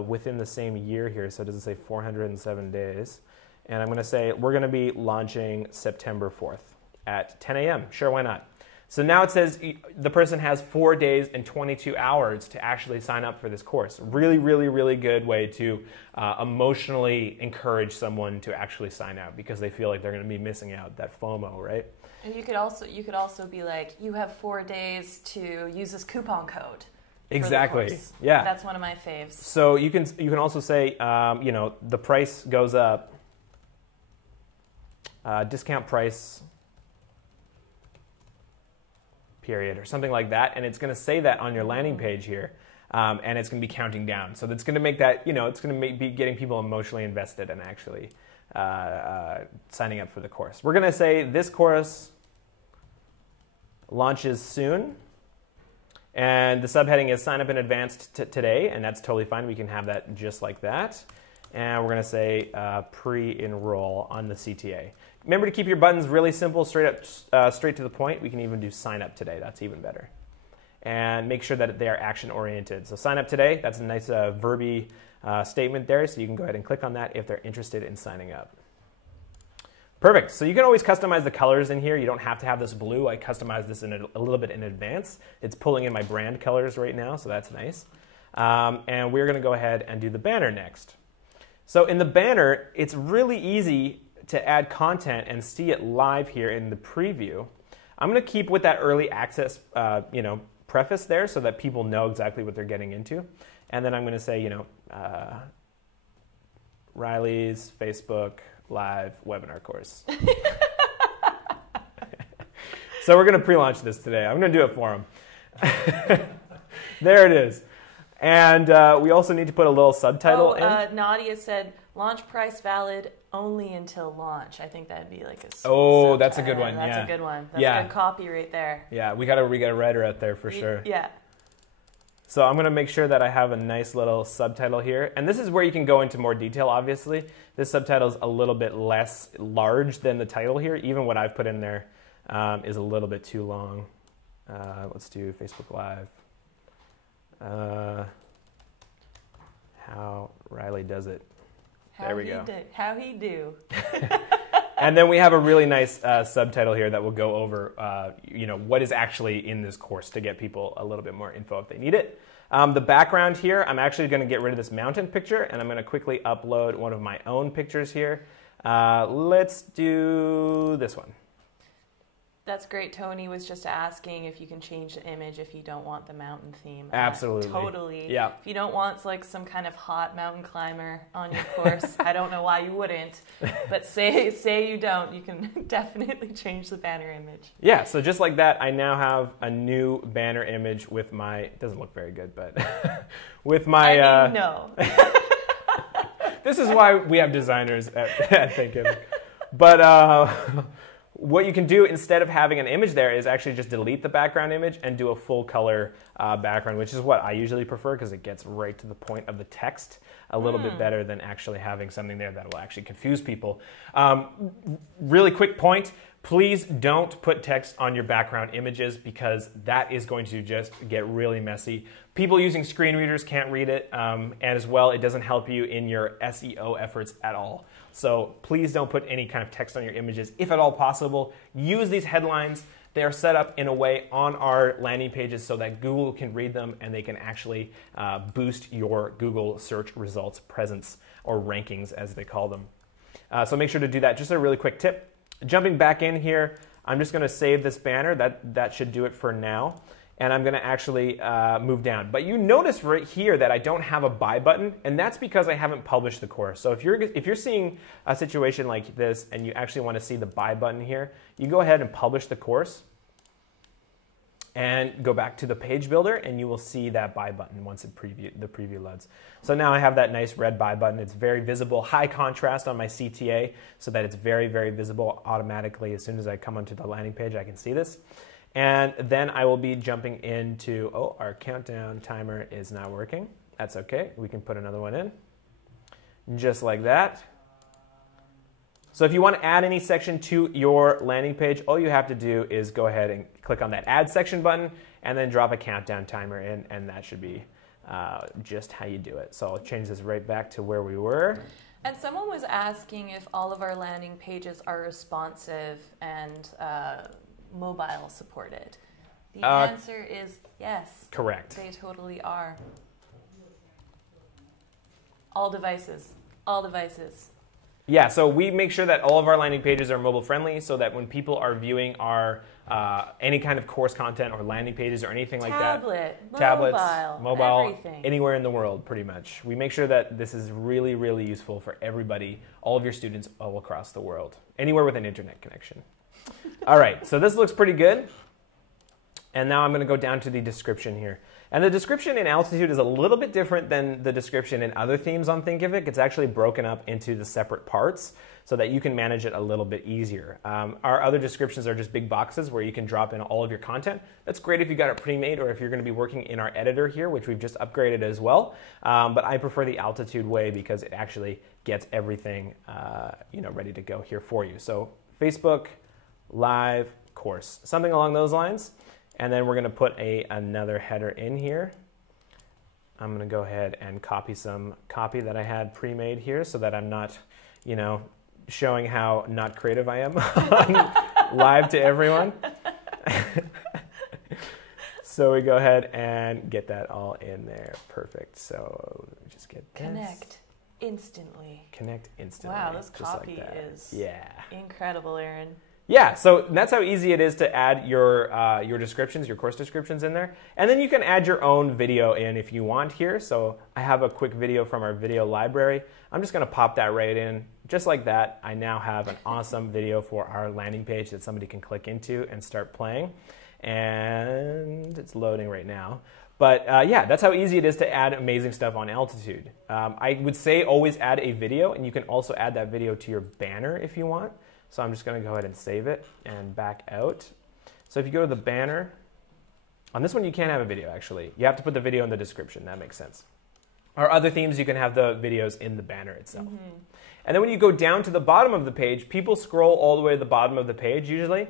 within the same year here. So does it say 407 days? And I'm going to say we're going to be launching September 4th at 10 a.m. Sure, why not? So now it says the person has 4 days and 22 hours to actually sign up for this course. Really, really, really good way to emotionally encourage someone to actually sign up because they feel like they're going to be missing out, that FOMO, right? And you could also be like, you have 4 days to use this coupon code. Exactly. Yeah. That's one of my faves. So you can also say, the price goes up, discount price period or something like that, and it's going to say that on your landing page here, and it's going to be counting down. So that's going to make that, it's going to be getting people emotionally invested and actually signing up for the course. We're going to say this course launches soon. And the subheading is sign up in advance today, and that's totally fine. We can have that just like that. And we're going to say pre-enroll on the CTA. Remember to keep your buttons really simple, straight to the point. We can even do sign up today. That's even better. And make sure that they are action oriented. So sign up today. That's a nice verby statement there. So you can go ahead and click on that if they're interested in signing up. Perfect. So you can always customize the colors in here. You don't have to have this blue. I customized this in a little bit in advance. It's pulling in my brand colors right now, so that's nice. And we're going to go ahead and do the banner next. So in the banner, it's really easy to add content and see it live here in the preview. I'm going to keep with that early access, preface there so that people know exactly what they're getting into. And then I'm going to say, Riley's Facebook Live webinar course. So we're going to pre-launch this today. I'm going to do it for him. There it is. And we also need to put a little subtitle in. Nadia said, launch price valid only until launch. I think that'd be like a Oh, that's a good one. That's a good one. That's good copy right there. Yeah, we got a writer out there for sure. Yeah. So I'm going to make sure that I have a nice little subtitle here. And this is where you can go into more detail, obviously. This subtitle is a little bit less large than the title here. Even what I've put in there is a little bit too long. Let's do Facebook Live. How Riley does it. There we go. How he do. And then we have a really nice subtitle here that will go over, what is actually in this course to get people a little bit more info if they need it. The background here, I'm actually going to get rid of this mountain picture, and I'm going to quickly upload one of my own pictures here. Let's do this one. That's great. Tony was just asking if you can change the image if you don't want the mountain theme. Absolutely. Totally. Yeah. If you don't want like some kind of hot mountain climber on your course, I don't know why you wouldn't, but say you don't, you can definitely change the banner image. Yeah, so just like that, I now have a new banner image with my, it doesn't look very good, but with my... no. This is why we have designers at Thinkific. But... what you can do instead of having an image there is actually just delete the background image and do a full color background, which is what I usually prefer because it gets right to the point of the text a little bit better than actually having something there that will actually confuse people. Really quick point, please don't put text on your background images because that is going to just get really messy. People using screen readers can't read it, and as well, it doesn't help you in your SEO efforts at all. So please don't put any kind of text on your images if at all possible. Use these headlines. They are set up in a way on our landing pages so that Google can read them and they can actually boost your Google search results presence or rankings as they call them. So make sure to do that. Just a really quick tip. Jumping back in here, I'm just going to save this banner. That should do it for now. And I'm going to actually move down. But you notice right here that I don't have a buy button, and that's because I haven't published the course. So if you're seeing a situation like this and you actually want to see the buy button here, you go ahead and publish the course and go back to the page builder, and you will see that buy button once the preview loads. So now I have that nice red buy button. It's very visible, high contrast on my CTA so that it's very, very visible automatically. As soon as I come onto the landing page, I can see this. And then I will be jumping into, our countdown timer is not working. That's okay. We can put another one in. Just like that. So if you want to add any section to your landing page, all you have to do is go ahead and click on that Add Section button and then drop a countdown timer in, and that should be just how you do it. So I'll change this right back to where we were. And someone was asking if all of our landing pages are responsive and mobile supported. The answer is yes. Correct. They totally are. All devices. All devices. Yeah, so we make sure that all of our landing pages are mobile friendly so that when people are viewing our any kind of course content or landing pages or anything like that. Tablets, mobile, everything. Anywhere in the world pretty much. We make sure that this is really, really useful for everybody, all of your students all across the world, anywhere with an internet connection. All right, so this looks pretty good. And now I'm going to go down to the description here. And the description in Altitude is a little bit different than the description in other themes on Thinkific. It's actually broken up into the separate parts so that you can manage it a little bit easier. Our other descriptions are just big boxes where you can drop in all of your content. That's great if you got it pre-made or if you're going to be working in our editor here, which we've just upgraded as well. But I prefer the Altitude way because it actually gets everything ready to go here for you. So Facebook, Live, course, something along those lines. And then we're going to put another header in here. I'm going to go ahead and copy some copy that I had pre-made here so that I'm not, showing how not creative I am live to everyone. So we go ahead and get that all in there. Perfect. So just get this. Connect instantly. Connect instantly. Wow, this just copy like is incredible, Aaron. Yeah, so that's how easy it is to add your descriptions, your course descriptions in there. And then you can add your own video in if you want here. So I have a quick video from our video library. I'm just going to pop that right in. Just like that, I now have an awesome video for our landing page that somebody can click into and start playing. And it's loading right now. But yeah, that's how easy it is to add amazing stuff on Altitude. I would say always add a video, and you can also add that video to your banner if you want. So I'm just going to go ahead and save it and back out. So if you go to the banner, on this one you can't have a video actually. You have to put the video in the description. That makes sense. Our other themes, you can have the videos in the banner itself. And then when you go down to the bottom of the page, people scroll all the way to the bottom of the page usually.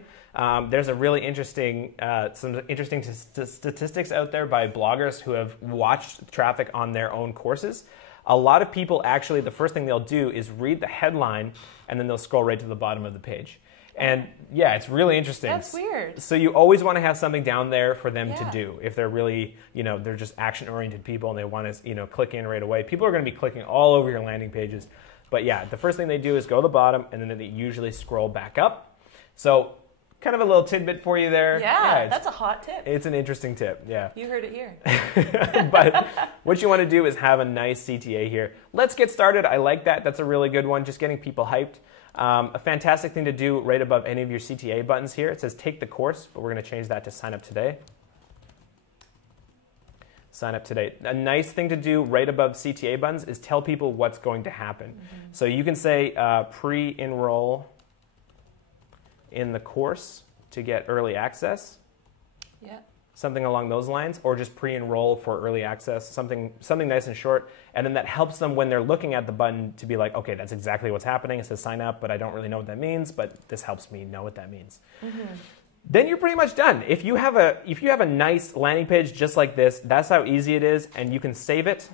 There's a really interesting, some interesting statistics out there by bloggers who have watched traffic on their own courses. A lot of people actually, the first thing they'll do is read the headline and then they'll scroll right to the bottom of the page. And yeah, it's really interesting. That's weird. So you always want to have something down there for them to do. If they're really, they're just action-oriented people and they want to, click in right away. People are going to be clicking all over your landing pages. But yeah, the first thing they do is go to the bottom and then they usually scroll back up. So kind of a little tidbit for you there. Yeah, that's a hot tip. It's an interesting tip, yeah. You heard it here. But what you want to do is have a nice CTA here. Let's get started. I like that. That's a really good one, just getting people hyped. A fantastic thing to do right above any of your CTA buttons here. It says take the course, but we're going to change that to sign up today. Sign up today. A nice thing to do right above CTA buttons is tell people what's going to happen. So you can say pre-enroll in the course to get early access. Yeah. Something along those lines, or just pre-enroll for early access, something nice and short. And then that helps them when they're looking at the button to be like, okay, that's exactly what's happening. It says sign up, but I don't really know what that means, but this helps me know what that means. Then you're pretty much done. If you have a nice landing page just like this, that's how easy it is, and you can save it.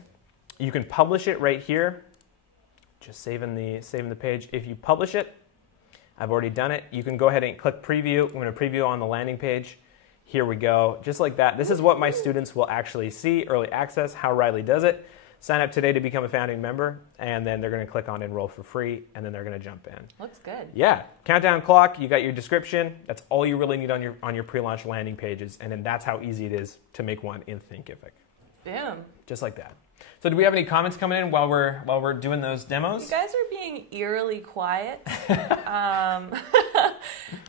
You can publish it right here. Just saving the page. If you publish it, I've already done it. You can go ahead and click preview. I'm going to preview on the landing page. Here we go, just like that. This is what my students will actually see, early access, how Riley does it. Sign up today to become a founding member, and then they're going to click on enroll for free, and then they're going to jump in. Looks good. Yeah, countdown clock, you got your description. That's all you really need on your pre-launch landing pages, and then that's how easy it is to make one in Thinkific. Boom. Just like that. So do we have any comments coming in while we're doing those demos? You guys are being eerily quiet.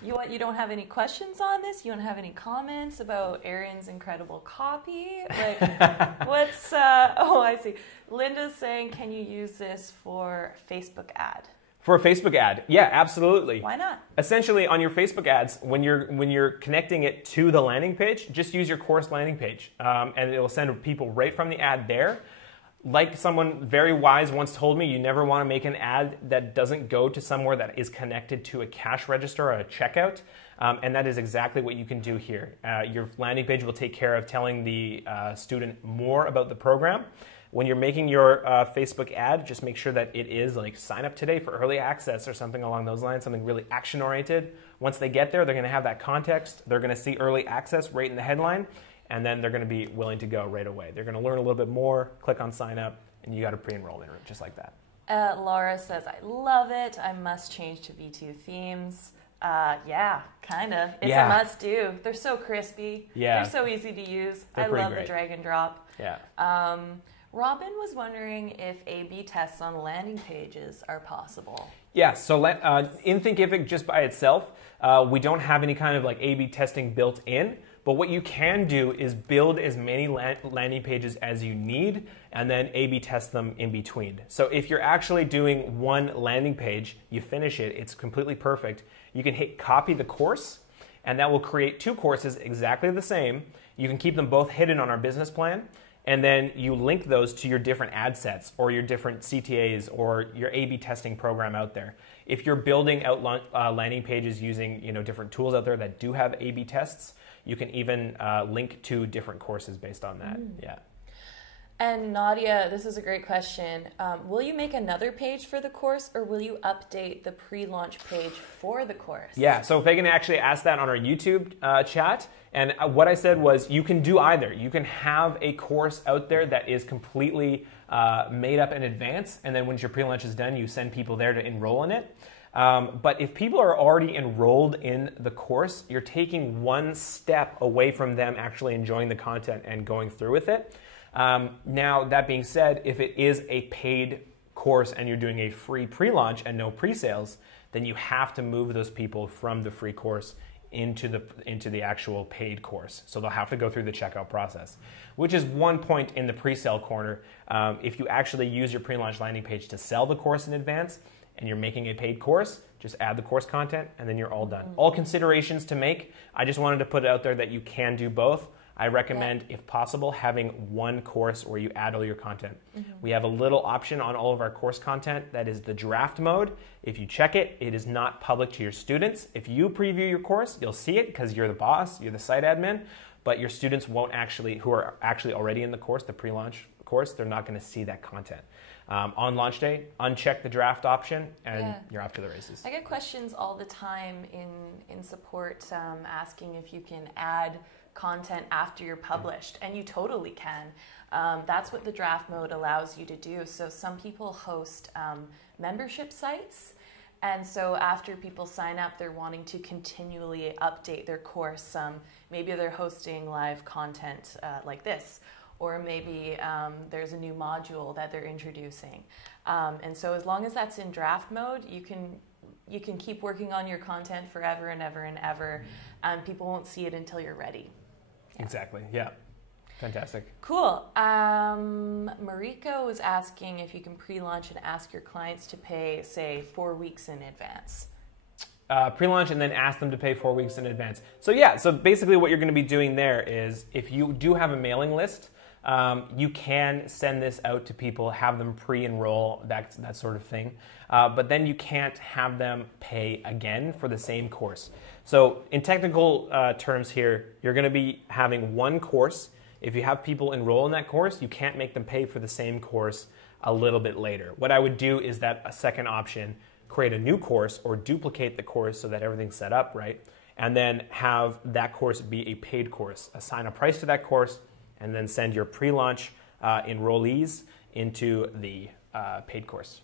You don't have any questions on this? You don't have any comments about Aaron's incredible copy? Like, what's, oh, I see. Linda's saying, can you use this for Facebook ad? For a Facebook ad, yeah, absolutely. Why not? Essentially, on your Facebook ads, when you're connecting it to the landing page, just use your course landing page, and it will send people right from the ad there. Like someone very wise once told me, you never want to make an ad that doesn't go to somewhere that is connected to a cash register or a checkout, and that is exactly what you can do here. Your landing page will take care of telling the student more about the program. When you're making your Facebook ad, just make sure that it is like sign up today for early access or something along those lines, something really action oriented. Once they get there, they're going to have that context. They're going to see early access right in the headline, and then they're going to be willing to go right away. They're going to learn a little bit more, click on sign up, and you got to pre-enroll in it just like that. Laura says, I love it. I must change to V2 themes. Yeah, kind of. It's a must do. They're so crispy. Yeah. They're so easy to use. They're I love great. the drag and drop. Yeah. Robin was wondering if A/B tests on landing pages are possible. Yeah, so in Thinkific just by itself, we don't have any kind of like A/B testing built in, But what you can do is build as many landing pages as you need and then A/B test them in between. So if you're actually doing one landing page, you finish it, it's completely perfect. You can hit copy the course, and that will create 2 courses exactly the same. You can keep them both hidden on our business plan, and then you link those to your different ad sets or your different CTAs or your A/B testing program out there. If you're building out landing pages using different tools out there that do have A/B tests, you can even link to different courses based on that. Yeah. And Nadia, this is a great question. Will you make another page for the course, or will you update the pre-launch page for the course? Yeah, so Fagan actually asked that on our YouTube chat, and what I said was you can do either. You can have a course out there that is completely made up in advance, and then once your pre-launch is done, you send people there to enroll in it. But if people are already enrolled in the course, you're taking one step away from them actually enjoying the content and going through with it. Now, that being said, if it is a paid course and you're doing a free pre-launch and no pre-sales, then you have to move those people from the free course into the actual paid course. So they'll have to go through the checkout process, which is one point in the pre-sale corner. If you actually use your pre-launch landing page to sell the course in advance and you're making a paid course, just add the course content and then you're all done. All considerations to make. I just wanted to put it out there that you can do both. I recommend, if possible, having one course where you add all your content. We have a little option on all of our course content that is the draft mode. If you check it, it is not public to your students. If you preview your course, you'll see it because you're the boss, you're the site admin, but your students won't actually, who are actually already in the course, the pre-launch course, they're not going to see that content. On launch day, uncheck the draft option and you're off to the races. I get questions all the time in support asking if you can add content after you're published, and you totally can. That's what the draft mode allows you to do. So some people host membership sites, and so after people sign up, they're wanting to continually update their course. Maybe they're hosting live content like this, or maybe there's a new module that they're introducing. And so as long as that's in draft mode, you can keep working on your content forever and ever and ever, and people won't see it until you're ready. Exactly, yeah. Fantastic. Cool. Mariko was asking if you can pre-launch and ask your clients to pay, say, 4 weeks in advance. Pre-launch and then ask them to pay 4 weeks in advance. So yeah, so basically what you're going to be doing there is if you do have a mailing list, you can send this out to people, have them pre-enroll, that sort of thing. But then you can't have them pay again for the same course. So in technical terms here, you're going to be having one course. If you have people enroll in that course, you can't make them pay for the same course a little bit later. What I would do is that a second option, create a new course or duplicate the course so that everything's set up right, and then have that course be a paid course. Assign a price to that course, and then send your pre-launch enrollees into the paid course.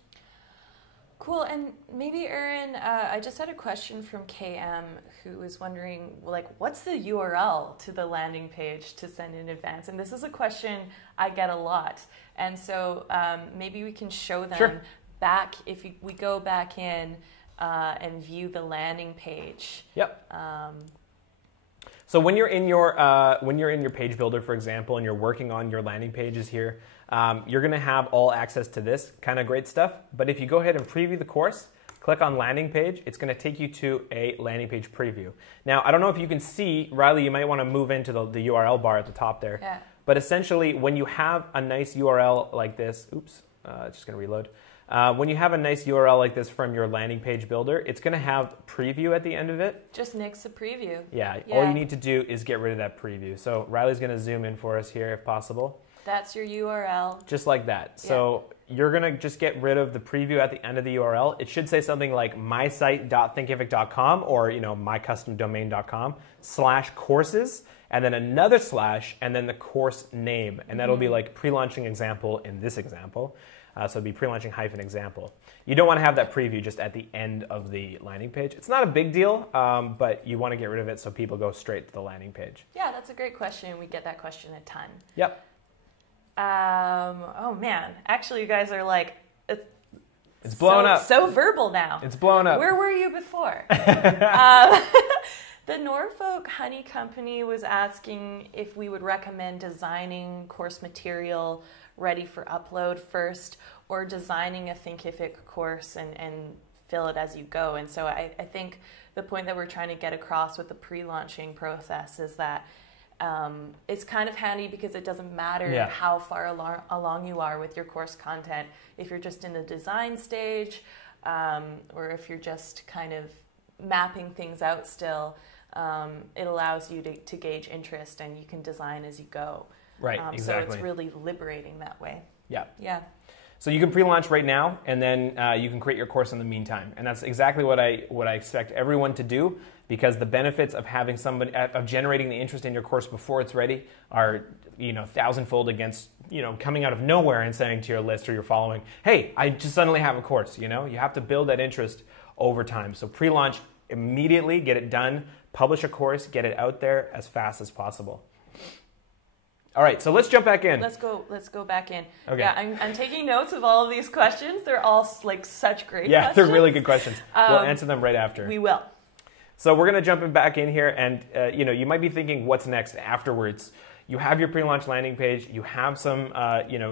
Cool, and maybe Aaron, I just had a question from KM who was wondering, like, what's the URL to the landing page to send in advance? And this is a question I get a lot, and so maybe we can show them back if we go back in and view the landing page. Yep. So when you're in your page builder, for example, and you're working on your landing pages here, you're going to have all access to this kind of great stuff. But if you go ahead and preview the course, click on landing page, it's going to take you to a landing page preview. Now, I don't know if you can see, Riley, you might want to move into the URL bar at the top there. Yeah. But essentially, when you have a nice URL like this, oops, it's just going to reload. When you have a nice URL like this from your landing page builder, it's going to have preview at the end of it. Just nix the preview. Yeah, all you need to do is get rid of that preview. So Riley's going to zoom in for us here if possible. That's your URL. Just like that. So you're going to just get rid of the preview at the end of the URL. It should say something like mysite.thinkific.com or mycustomdomain.com/courses, and then another slash, and then the course name. And that'll be like pre-launching example in this example. So it'd be pre-launching -example. You don't want to have that preview just at the end of the landing page. It's not a big deal, but you want to get rid of it so people go straight to the landing page. Yeah, that's a great question. We get that question a ton. Yep. Oh man, actually you guys are like, it's blown up. So verbal now. It's blown up. Where were you before? The Norfolk Honey Company was asking if we would recommend designing course material ready for upload first, or designing a Thinkific course and fill it as you go. And so I think the point that we're trying to get across with the pre-launching process is that it's kind of handy because it doesn't matter how far along you are with your course content. If you're just in the design stage, or if you're just kind of mapping things out still, it allows you to gauge interest, and you can design as you go. Right, exactly. So it's really liberating that way. Yeah. Yeah. So you can pre-launch right now, and then you can create your course in the meantime. And that's exactly what I expect everyone to do, because the benefits of having somebody, of generating the interest in your course before it's ready are, thousandfold against, coming out of nowhere and saying to your list or your following, hey, I just suddenly have a course. You have to build that interest over time. So pre-launch immediately, get it done, publish a course, get it out there as fast as possible. All right, so let's jump back in. Let's go back in. Okay. Yeah, I'm taking notes of all of these questions. They're all like such great questions. Yeah, they're really good questions. We'll answer them right after. We will. So we're going to jump back in here, and you might be thinking, what's next afterwards? You have your pre-launch landing page. You have some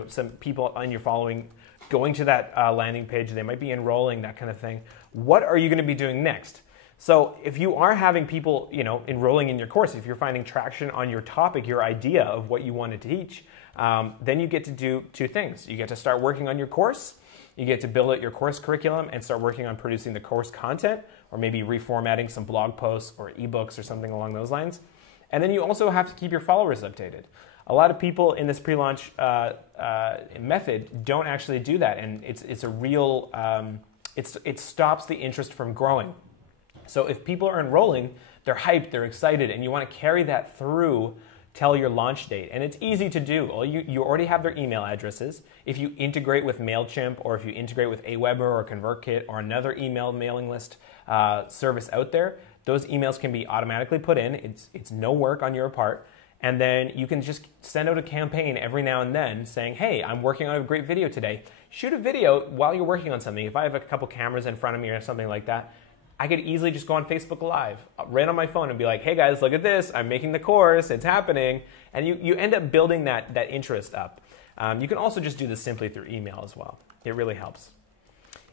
some people on your following going to that landing page. They might be enrolling, that kind of thing. What are you going to be doing next? So if you are having people, enrolling in your course, if you're finding traction on your topic, your idea of what you want to teach, then you get to do two things. You get to start working on your course. You get to build out your course curriculum and start working on producing the course content, or maybe reformatting some blog posts or ebooks or something along those lines. And then you also have to keep your followers updated. A lot of people in this pre-launch method don't actually do that, and it's a real, it stops the interest from growing. So if people are enrolling, they're hyped, they're excited, and you want to carry that through till your launch date. And it's easy to do. You already have their email addresses. If you integrate with MailChimp, or if you integrate with Aweber or ConvertKit or another email mailing list service out there, those emails can be automatically put in. It's no work on your part. And then you can just send out a campaign every now and then saying, hey, I'm working on a great video today. Shoot a video while you're working on something. If I have a couple cameras in front of me or something like that, I could easily just go on Facebook Live right on my phone and be like, hey guys, look at this. I'm making the course. It's happening. And you end up building that interest up. You can also just do this simply through email as well. It really helps.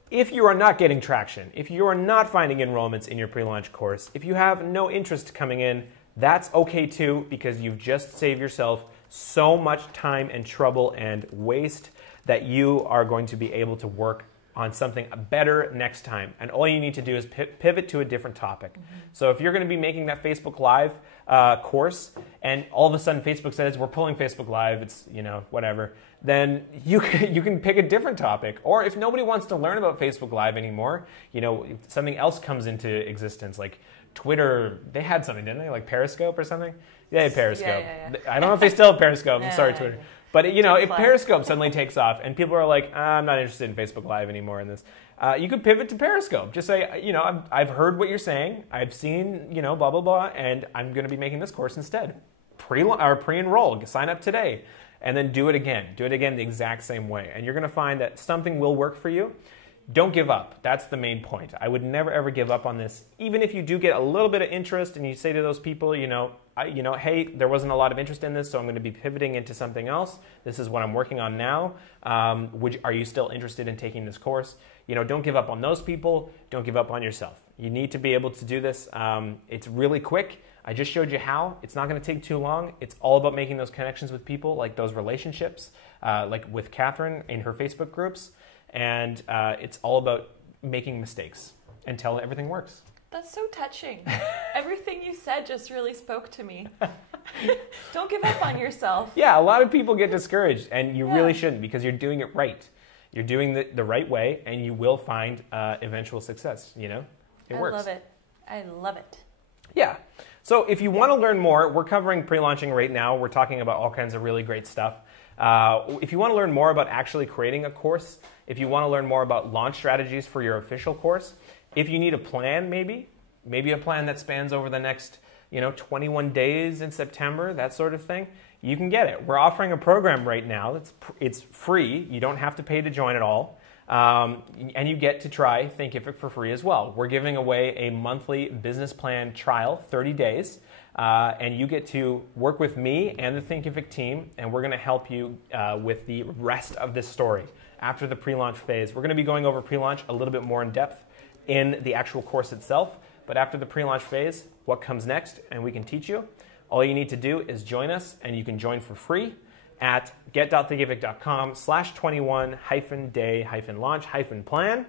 If you are not getting traction, if you are not finding enrollments in your pre-launch course, if you have no interest coming in, that's okay too, because you've just saved yourself so much time and trouble and waste that you are going to be able to work on something better next time. And all you need to do is pivot to a different topic. Mm-hmm. So if you're going to be making that Facebook Live course, and all of a sudden Facebook says, we're pulling Facebook Live, it's, whatever, then you can pick a different topic. Or if nobody wants to learn about Facebook Live anymore, if something else comes into existence, like Twitter, they had something, didn't they? Like Periscope or something? They had Periscope. Yeah. I don't know if they still have Periscope. I'm sorry, Twitter. Yeah. But if Periscope suddenly takes off and people are like, I'm not interested in Facebook Live anymore in this, you could pivot to Periscope. Just say, I've heard what you're saying. I've seen, blah, blah, blah, and I'm going to be making this course instead. Pre-enroll, sign up today, and then do it again. Do it again the exact same way. And you're going to find that something will work for you. Don't give up. That's the main point. I would never, ever give up on this. Even if you do get a little bit of interest and you say to those people, hey, there wasn't a lot of interest in this, so I'm going to be pivoting into something else. This is what I'm working on now. Are you still interested in taking this course? Don't give up on those people. Don't give up on yourself. You need to be able to do this. It's really quick. I just showed you how. It's not going to take too long. It's all about making those connections with people, like those relationships, like with Catherine in her Facebook groups. And it's all about making mistakes until everything works. That's so touching. Everything you said just really spoke to me. Don't give up on yourself. Yeah, a lot of people get discouraged, and you really shouldn't, because you're doing it right. You're doing the right way, and you will find eventual success. It works. I love it. I love it. Yeah. So if you want to learn more, we're covering pre-launching right now. We're talking about all kinds of really great stuff. If you want to learn more about actually creating a course, if you want to learn more about launch strategies for your official course, if you need a plan, maybe a plan that spans over the next 21 days in September, that sort of thing, you can get it. We're offering a program right now. It's free. You don't have to pay to join at all. And you get to try Thinkific for free as well. We're giving away a monthly business plan trial, 30 days. And you get to work with me and the Thinkific team, and we're going to help you with the rest of this story. After the pre-launch phase, we're going to be going over pre-launch a little bit more in depth in the actual course itself. But after the pre-launch phase, what comes next, and we can teach you. All you need to do is join us, and you can join for free at get.thinkific.com/21-day-launch-plan.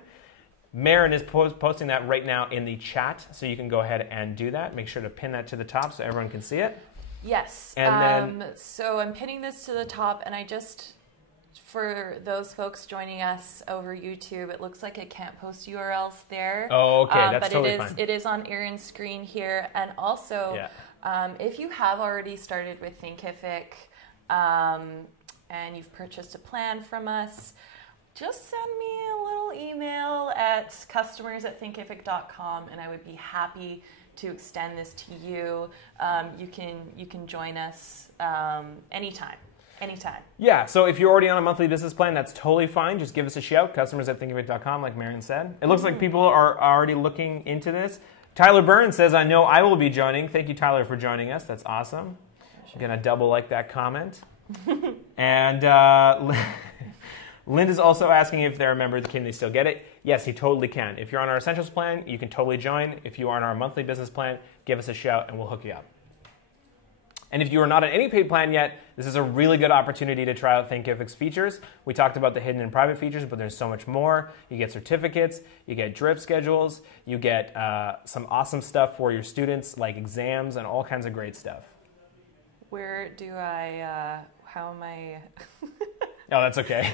Marin is posting that right now in the chat, so you can go ahead and do that. Make sure to pin that to the top so everyone can see it. Yes. And so I'm pinning this to the top, and for those folks joining us over YouTube, it looks like I can't post URLs there. Oh, okay, that's totally fine. But it is on Aaron's screen here. And also, if you have already started with Thinkific and you've purchased a plan from us, just send me a little email at customers@thinkific.com, and I would be happy to extend this to you. You can join us anytime. Yeah, so if you're already on a monthly business plan, that's totally fine. Just give us a shout, customers@thinkific.com, like Marin said. It looks like people are already looking into this. Tyler Burns says, I know I will be joining. Thank you, Tyler, for joining us. That's awesome. I'm going to double like that comment. And Linda's also asking if they're a member, can they still get it? Yes, he totally can. If you're on our Essentials plan, you can totally join. If you are on our monthly business plan, give us a shout and we'll hook you up. And if you are not on any paid plan yet, this is a really good opportunity to try out Thinkific's features. We talked about the hidden and private features, but there's so much more. You get certificates, you get drip schedules, you get some awesome stuff for your students like exams and all kinds of great stuff. Where do I, how am I? Oh, that's okay.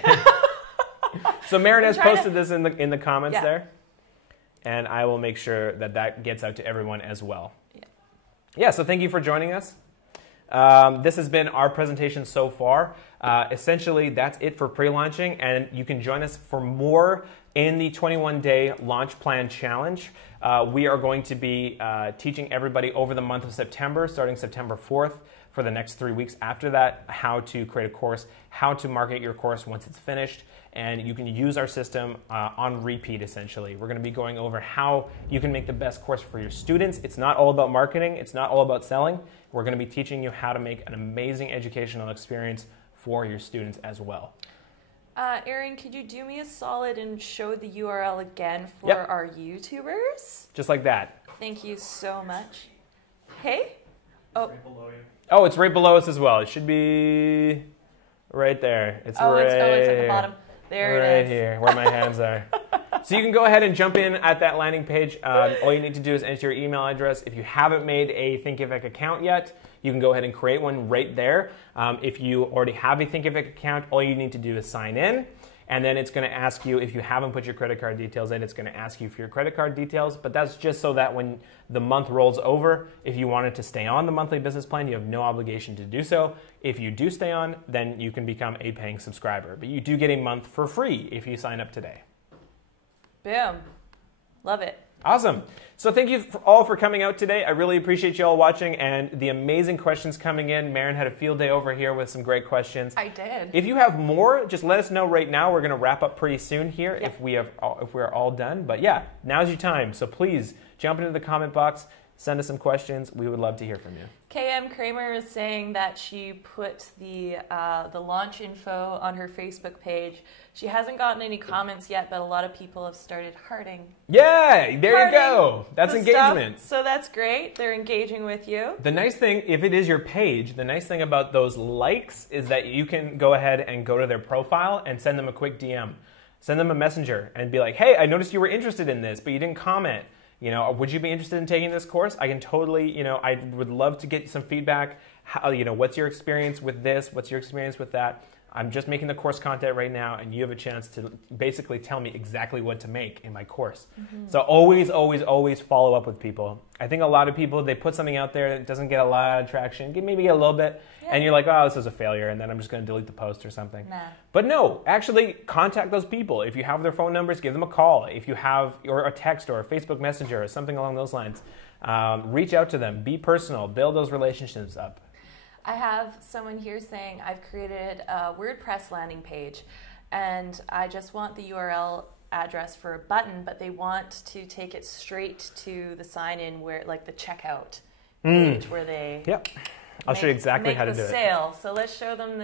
So Marin has posted this in the comments there, and I will make sure that gets out to everyone as well. Yeah, so thank you for joining us. This has been our presentation so far. Essentially, that's it for pre-launching, and you can join us for more in the 21-day launch plan challenge. We are going to be teaching everybody over the month of September, starting September 4th, for the next 3 weeks after that, how to create a course, how to market your course once it's finished, and you can use our system on repeat, essentially. We're going to be going over how you can make the best course for your students. It's not all about marketing. It's not all about selling. We're going to be teaching you how to make an amazing educational experience for your students as well. Aaron, could you do me a solid and show the URL again for our YouTubers? Just like that. Thank you so much. Hey? Oh. Right below you. Oh, it's right below us as well. It should be right there. It's it's at the bottom. There it is. Right here, where my hands are. So you can go ahead and jump in at that landing page. All you need to do is enter your email address. If you haven't made a Thinkific account yet, you can go ahead and create one right there. If you already have a Thinkific account, all you need to do is sign in. And then it's going to ask you, if you haven't put your credit card details in, it's going to ask you for your credit card details. But that's just so that when the month rolls over, if you wanted to stay on the monthly business plan, you have no obligation to do so. If you do stay on, then you can become a paying subscriber. But you do get a month for free if you sign up today. Boom. Love it. Awesome. So thank you all for coming out today. I really appreciate you all watching and the amazing questions coming in. Marin had a field day over here with some great questions. I did. If you have more, just let us know right now. We're going to wrap up pretty soon here if we're all done. But yeah, now's your time. So please jump into the comment box. Send us some questions. We would love to hear from you. KM Kramer is saying that she put the launch info on her Facebook page. She hasn't gotten any comments yet, but a lot of people have started hearting. Yeah, there you go. That's engagement. So that's great. They're engaging with you. The nice thing, if it is your page, the nice thing about those likes is that you can go ahead and go to their profile and send them a quick DM. Send them a messenger and be like, hey, I noticed you were interested in this, but you didn't comment. You know, would you be interested in taking this course? I can totally, I would love to get some feedback. How, what's your experience with this? What's your experience with that? I'm just making the course content right now, and you have a chance to basically tell me exactly what to make in my course. Mm-hmm. So always, always, always follow up with people. I think a lot of people, they put something out there that doesn't get a lot of traction, maybe get a little bit, and you're like, oh, this is a failure, and then I'm just going to delete the post or something. Nah. But no, actually contact those people. If you have their phone numbers, give them a call. If you have or a text or a Facebook Messenger or something along those lines, reach out to them. Be personal. Build those relationships up. I have someone here saying I've created a WordPress landing page. and I just want the URL address for a button, but they want to take it straight to the sign-in where, like the checkout page where they I'll show you exactly how to do it. Sale. So let's show them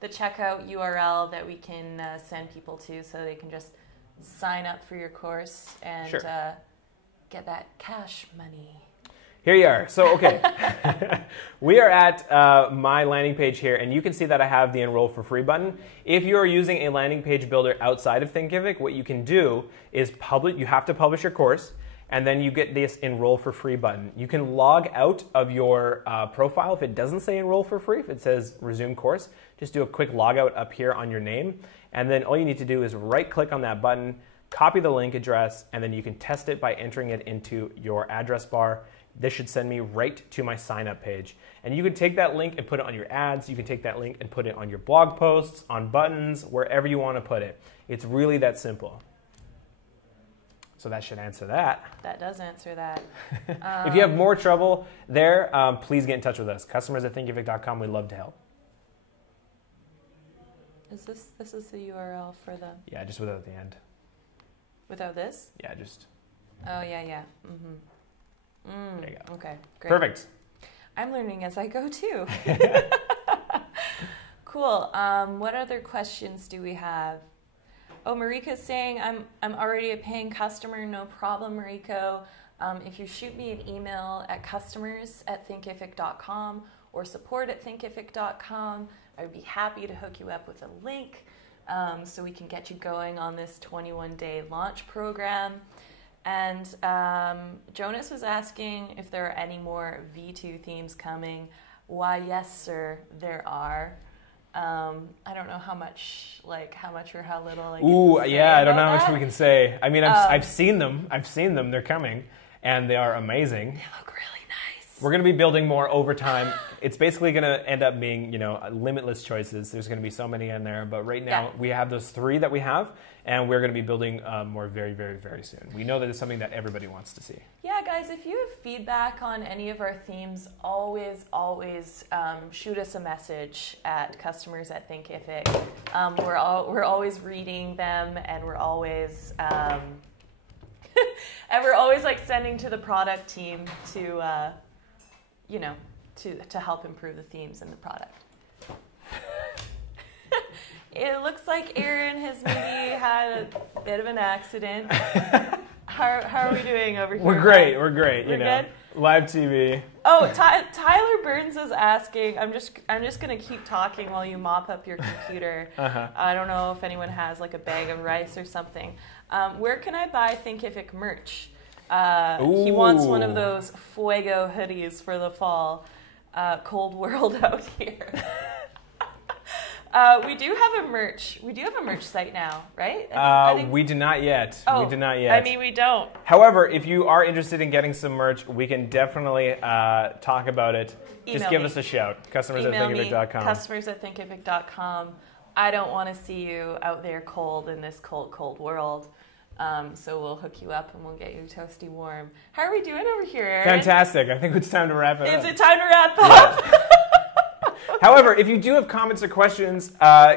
the checkout URL that we can send people to so they can just sign up for your course and get that cash money. Here you are. So, okay, we are at my landing page here, and you can see that I have the Enroll for Free button. If you are using a landing page builder outside of Thinkific, what you can do is you have to publish your course, and then you get this Enroll for Free button. You can log out of your profile if it doesn't say Enroll for Free, if it says Resume Course. Just do a quick logout up here on your name, and then all you need to do is right-click on that button, copy the link address, and then you can test it by entering it into your address bar. This should send me right to my sign-up page. And you can take that link and put it on your ads. You can take that link and put it on your blog posts, on buttons, wherever you want to put it. It's really that simple. So that should answer that. That does answer that. If you have more trouble there, please get in touch with us. Customers@thinkific.com. We'd love to help. This is the URL for the... Yeah, just without the end. Without this? Yeah, just... Oh, yeah. There you go. Okay, great. Perfect. I'm learning as I go too. Cool. What other questions do we have? Oh, Mariko's saying, I'm already a paying customer. No problem, Mariko. If you shoot me an email at customers@thinkific.com or support@thinkific.com, I would be happy to hook you up with a link so we can get you going on this 21-day launch program. And Jonas was asking if there are any more V2 themes coming. Why, yes, sir, there are. I don't know how much or how little. Ooh, yeah, I don't know how much we can say. I mean, I've seen them. They're coming, and they are amazing. They look really nice. We're going to be building more over time. It's basically going to end up being, limitless choices. There's going to be so many in there, but right now we have those 3 that we have, and we're going to be building more very, very, very soon. We know that it's something that everybody wants to see. Yeah, guys, if you have feedback on any of our themes, always shoot us a message at customers@Thinkific. We're always reading them, and we're always sending to the product team to help improve the themes in the product. It looks like Aaron has maybe had a bit of an accident. How are we doing over here? We're great. We're good? Live TV. Oh, Tyler Burns is asking. I'm just gonna keep talking while you mop up your computer. I don't know if anyone has like a bag of rice or something. Where can I buy Thinkific merch? He wants one of those Fuego hoodies for the fall. Cold world out here. We do have a merch site now, right? I think we do not yet. Oh, we do not yet. I mean, we don't. However, if you are interested in getting some merch, we can definitely talk about it. Just give us a shout. Customers@thinkific.com. Customers@thinkific.com. I don't want to see you out there cold in this cold world. So we'll hook you up and we'll get you toasty warm. How are we doing over here, Aaron? Fantastic. I think it's time to wrap it up. Is it time to wrap up? Yeah. However, if you do have comments or questions,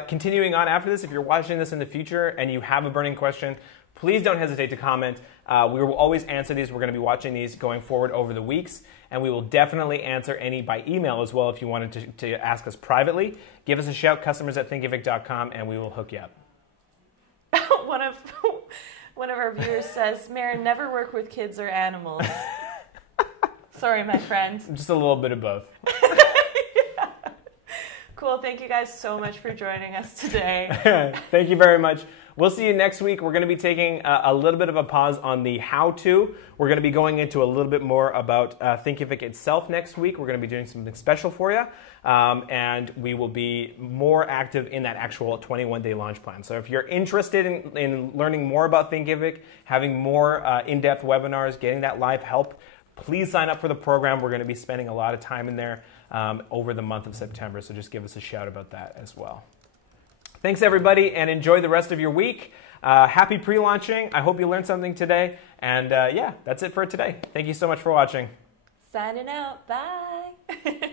continuing on after this, if you're watching this in the future and you have a burning question, please don't hesitate to comment. We will always answer these. We're going to be watching these going forward over the weeks, and we will definitely answer any by email as well if you wanted to ask us privately. Give us a shout, customers@thinkific.com, and we will hook you up. One of our viewers says, Maren, never work with kids or animals. Sorry, my friend. Just a little bit of both. Yeah. Cool. Thank you guys so much for joining us today. Thank you very much. We'll see you next week. We're going to be taking a little bit of a pause on the how-to. We're going to be going into a little bit more about Thinkific itself next week. We're going to be doing something special for you, and we will be more active in that actual 21-day launch plan. So if you're interested in learning more about Thinkific, having more in-depth webinars, getting that live help, please sign up for the program. We're going to be spending a lot of time in there over the month of September, so just give us a shout about that as well. Thanks, everybody, and enjoy the rest of your week. Happy pre-launching. I hope you learned something today. And yeah, that's it for today. Thank you so much for watching. Signing out. Bye.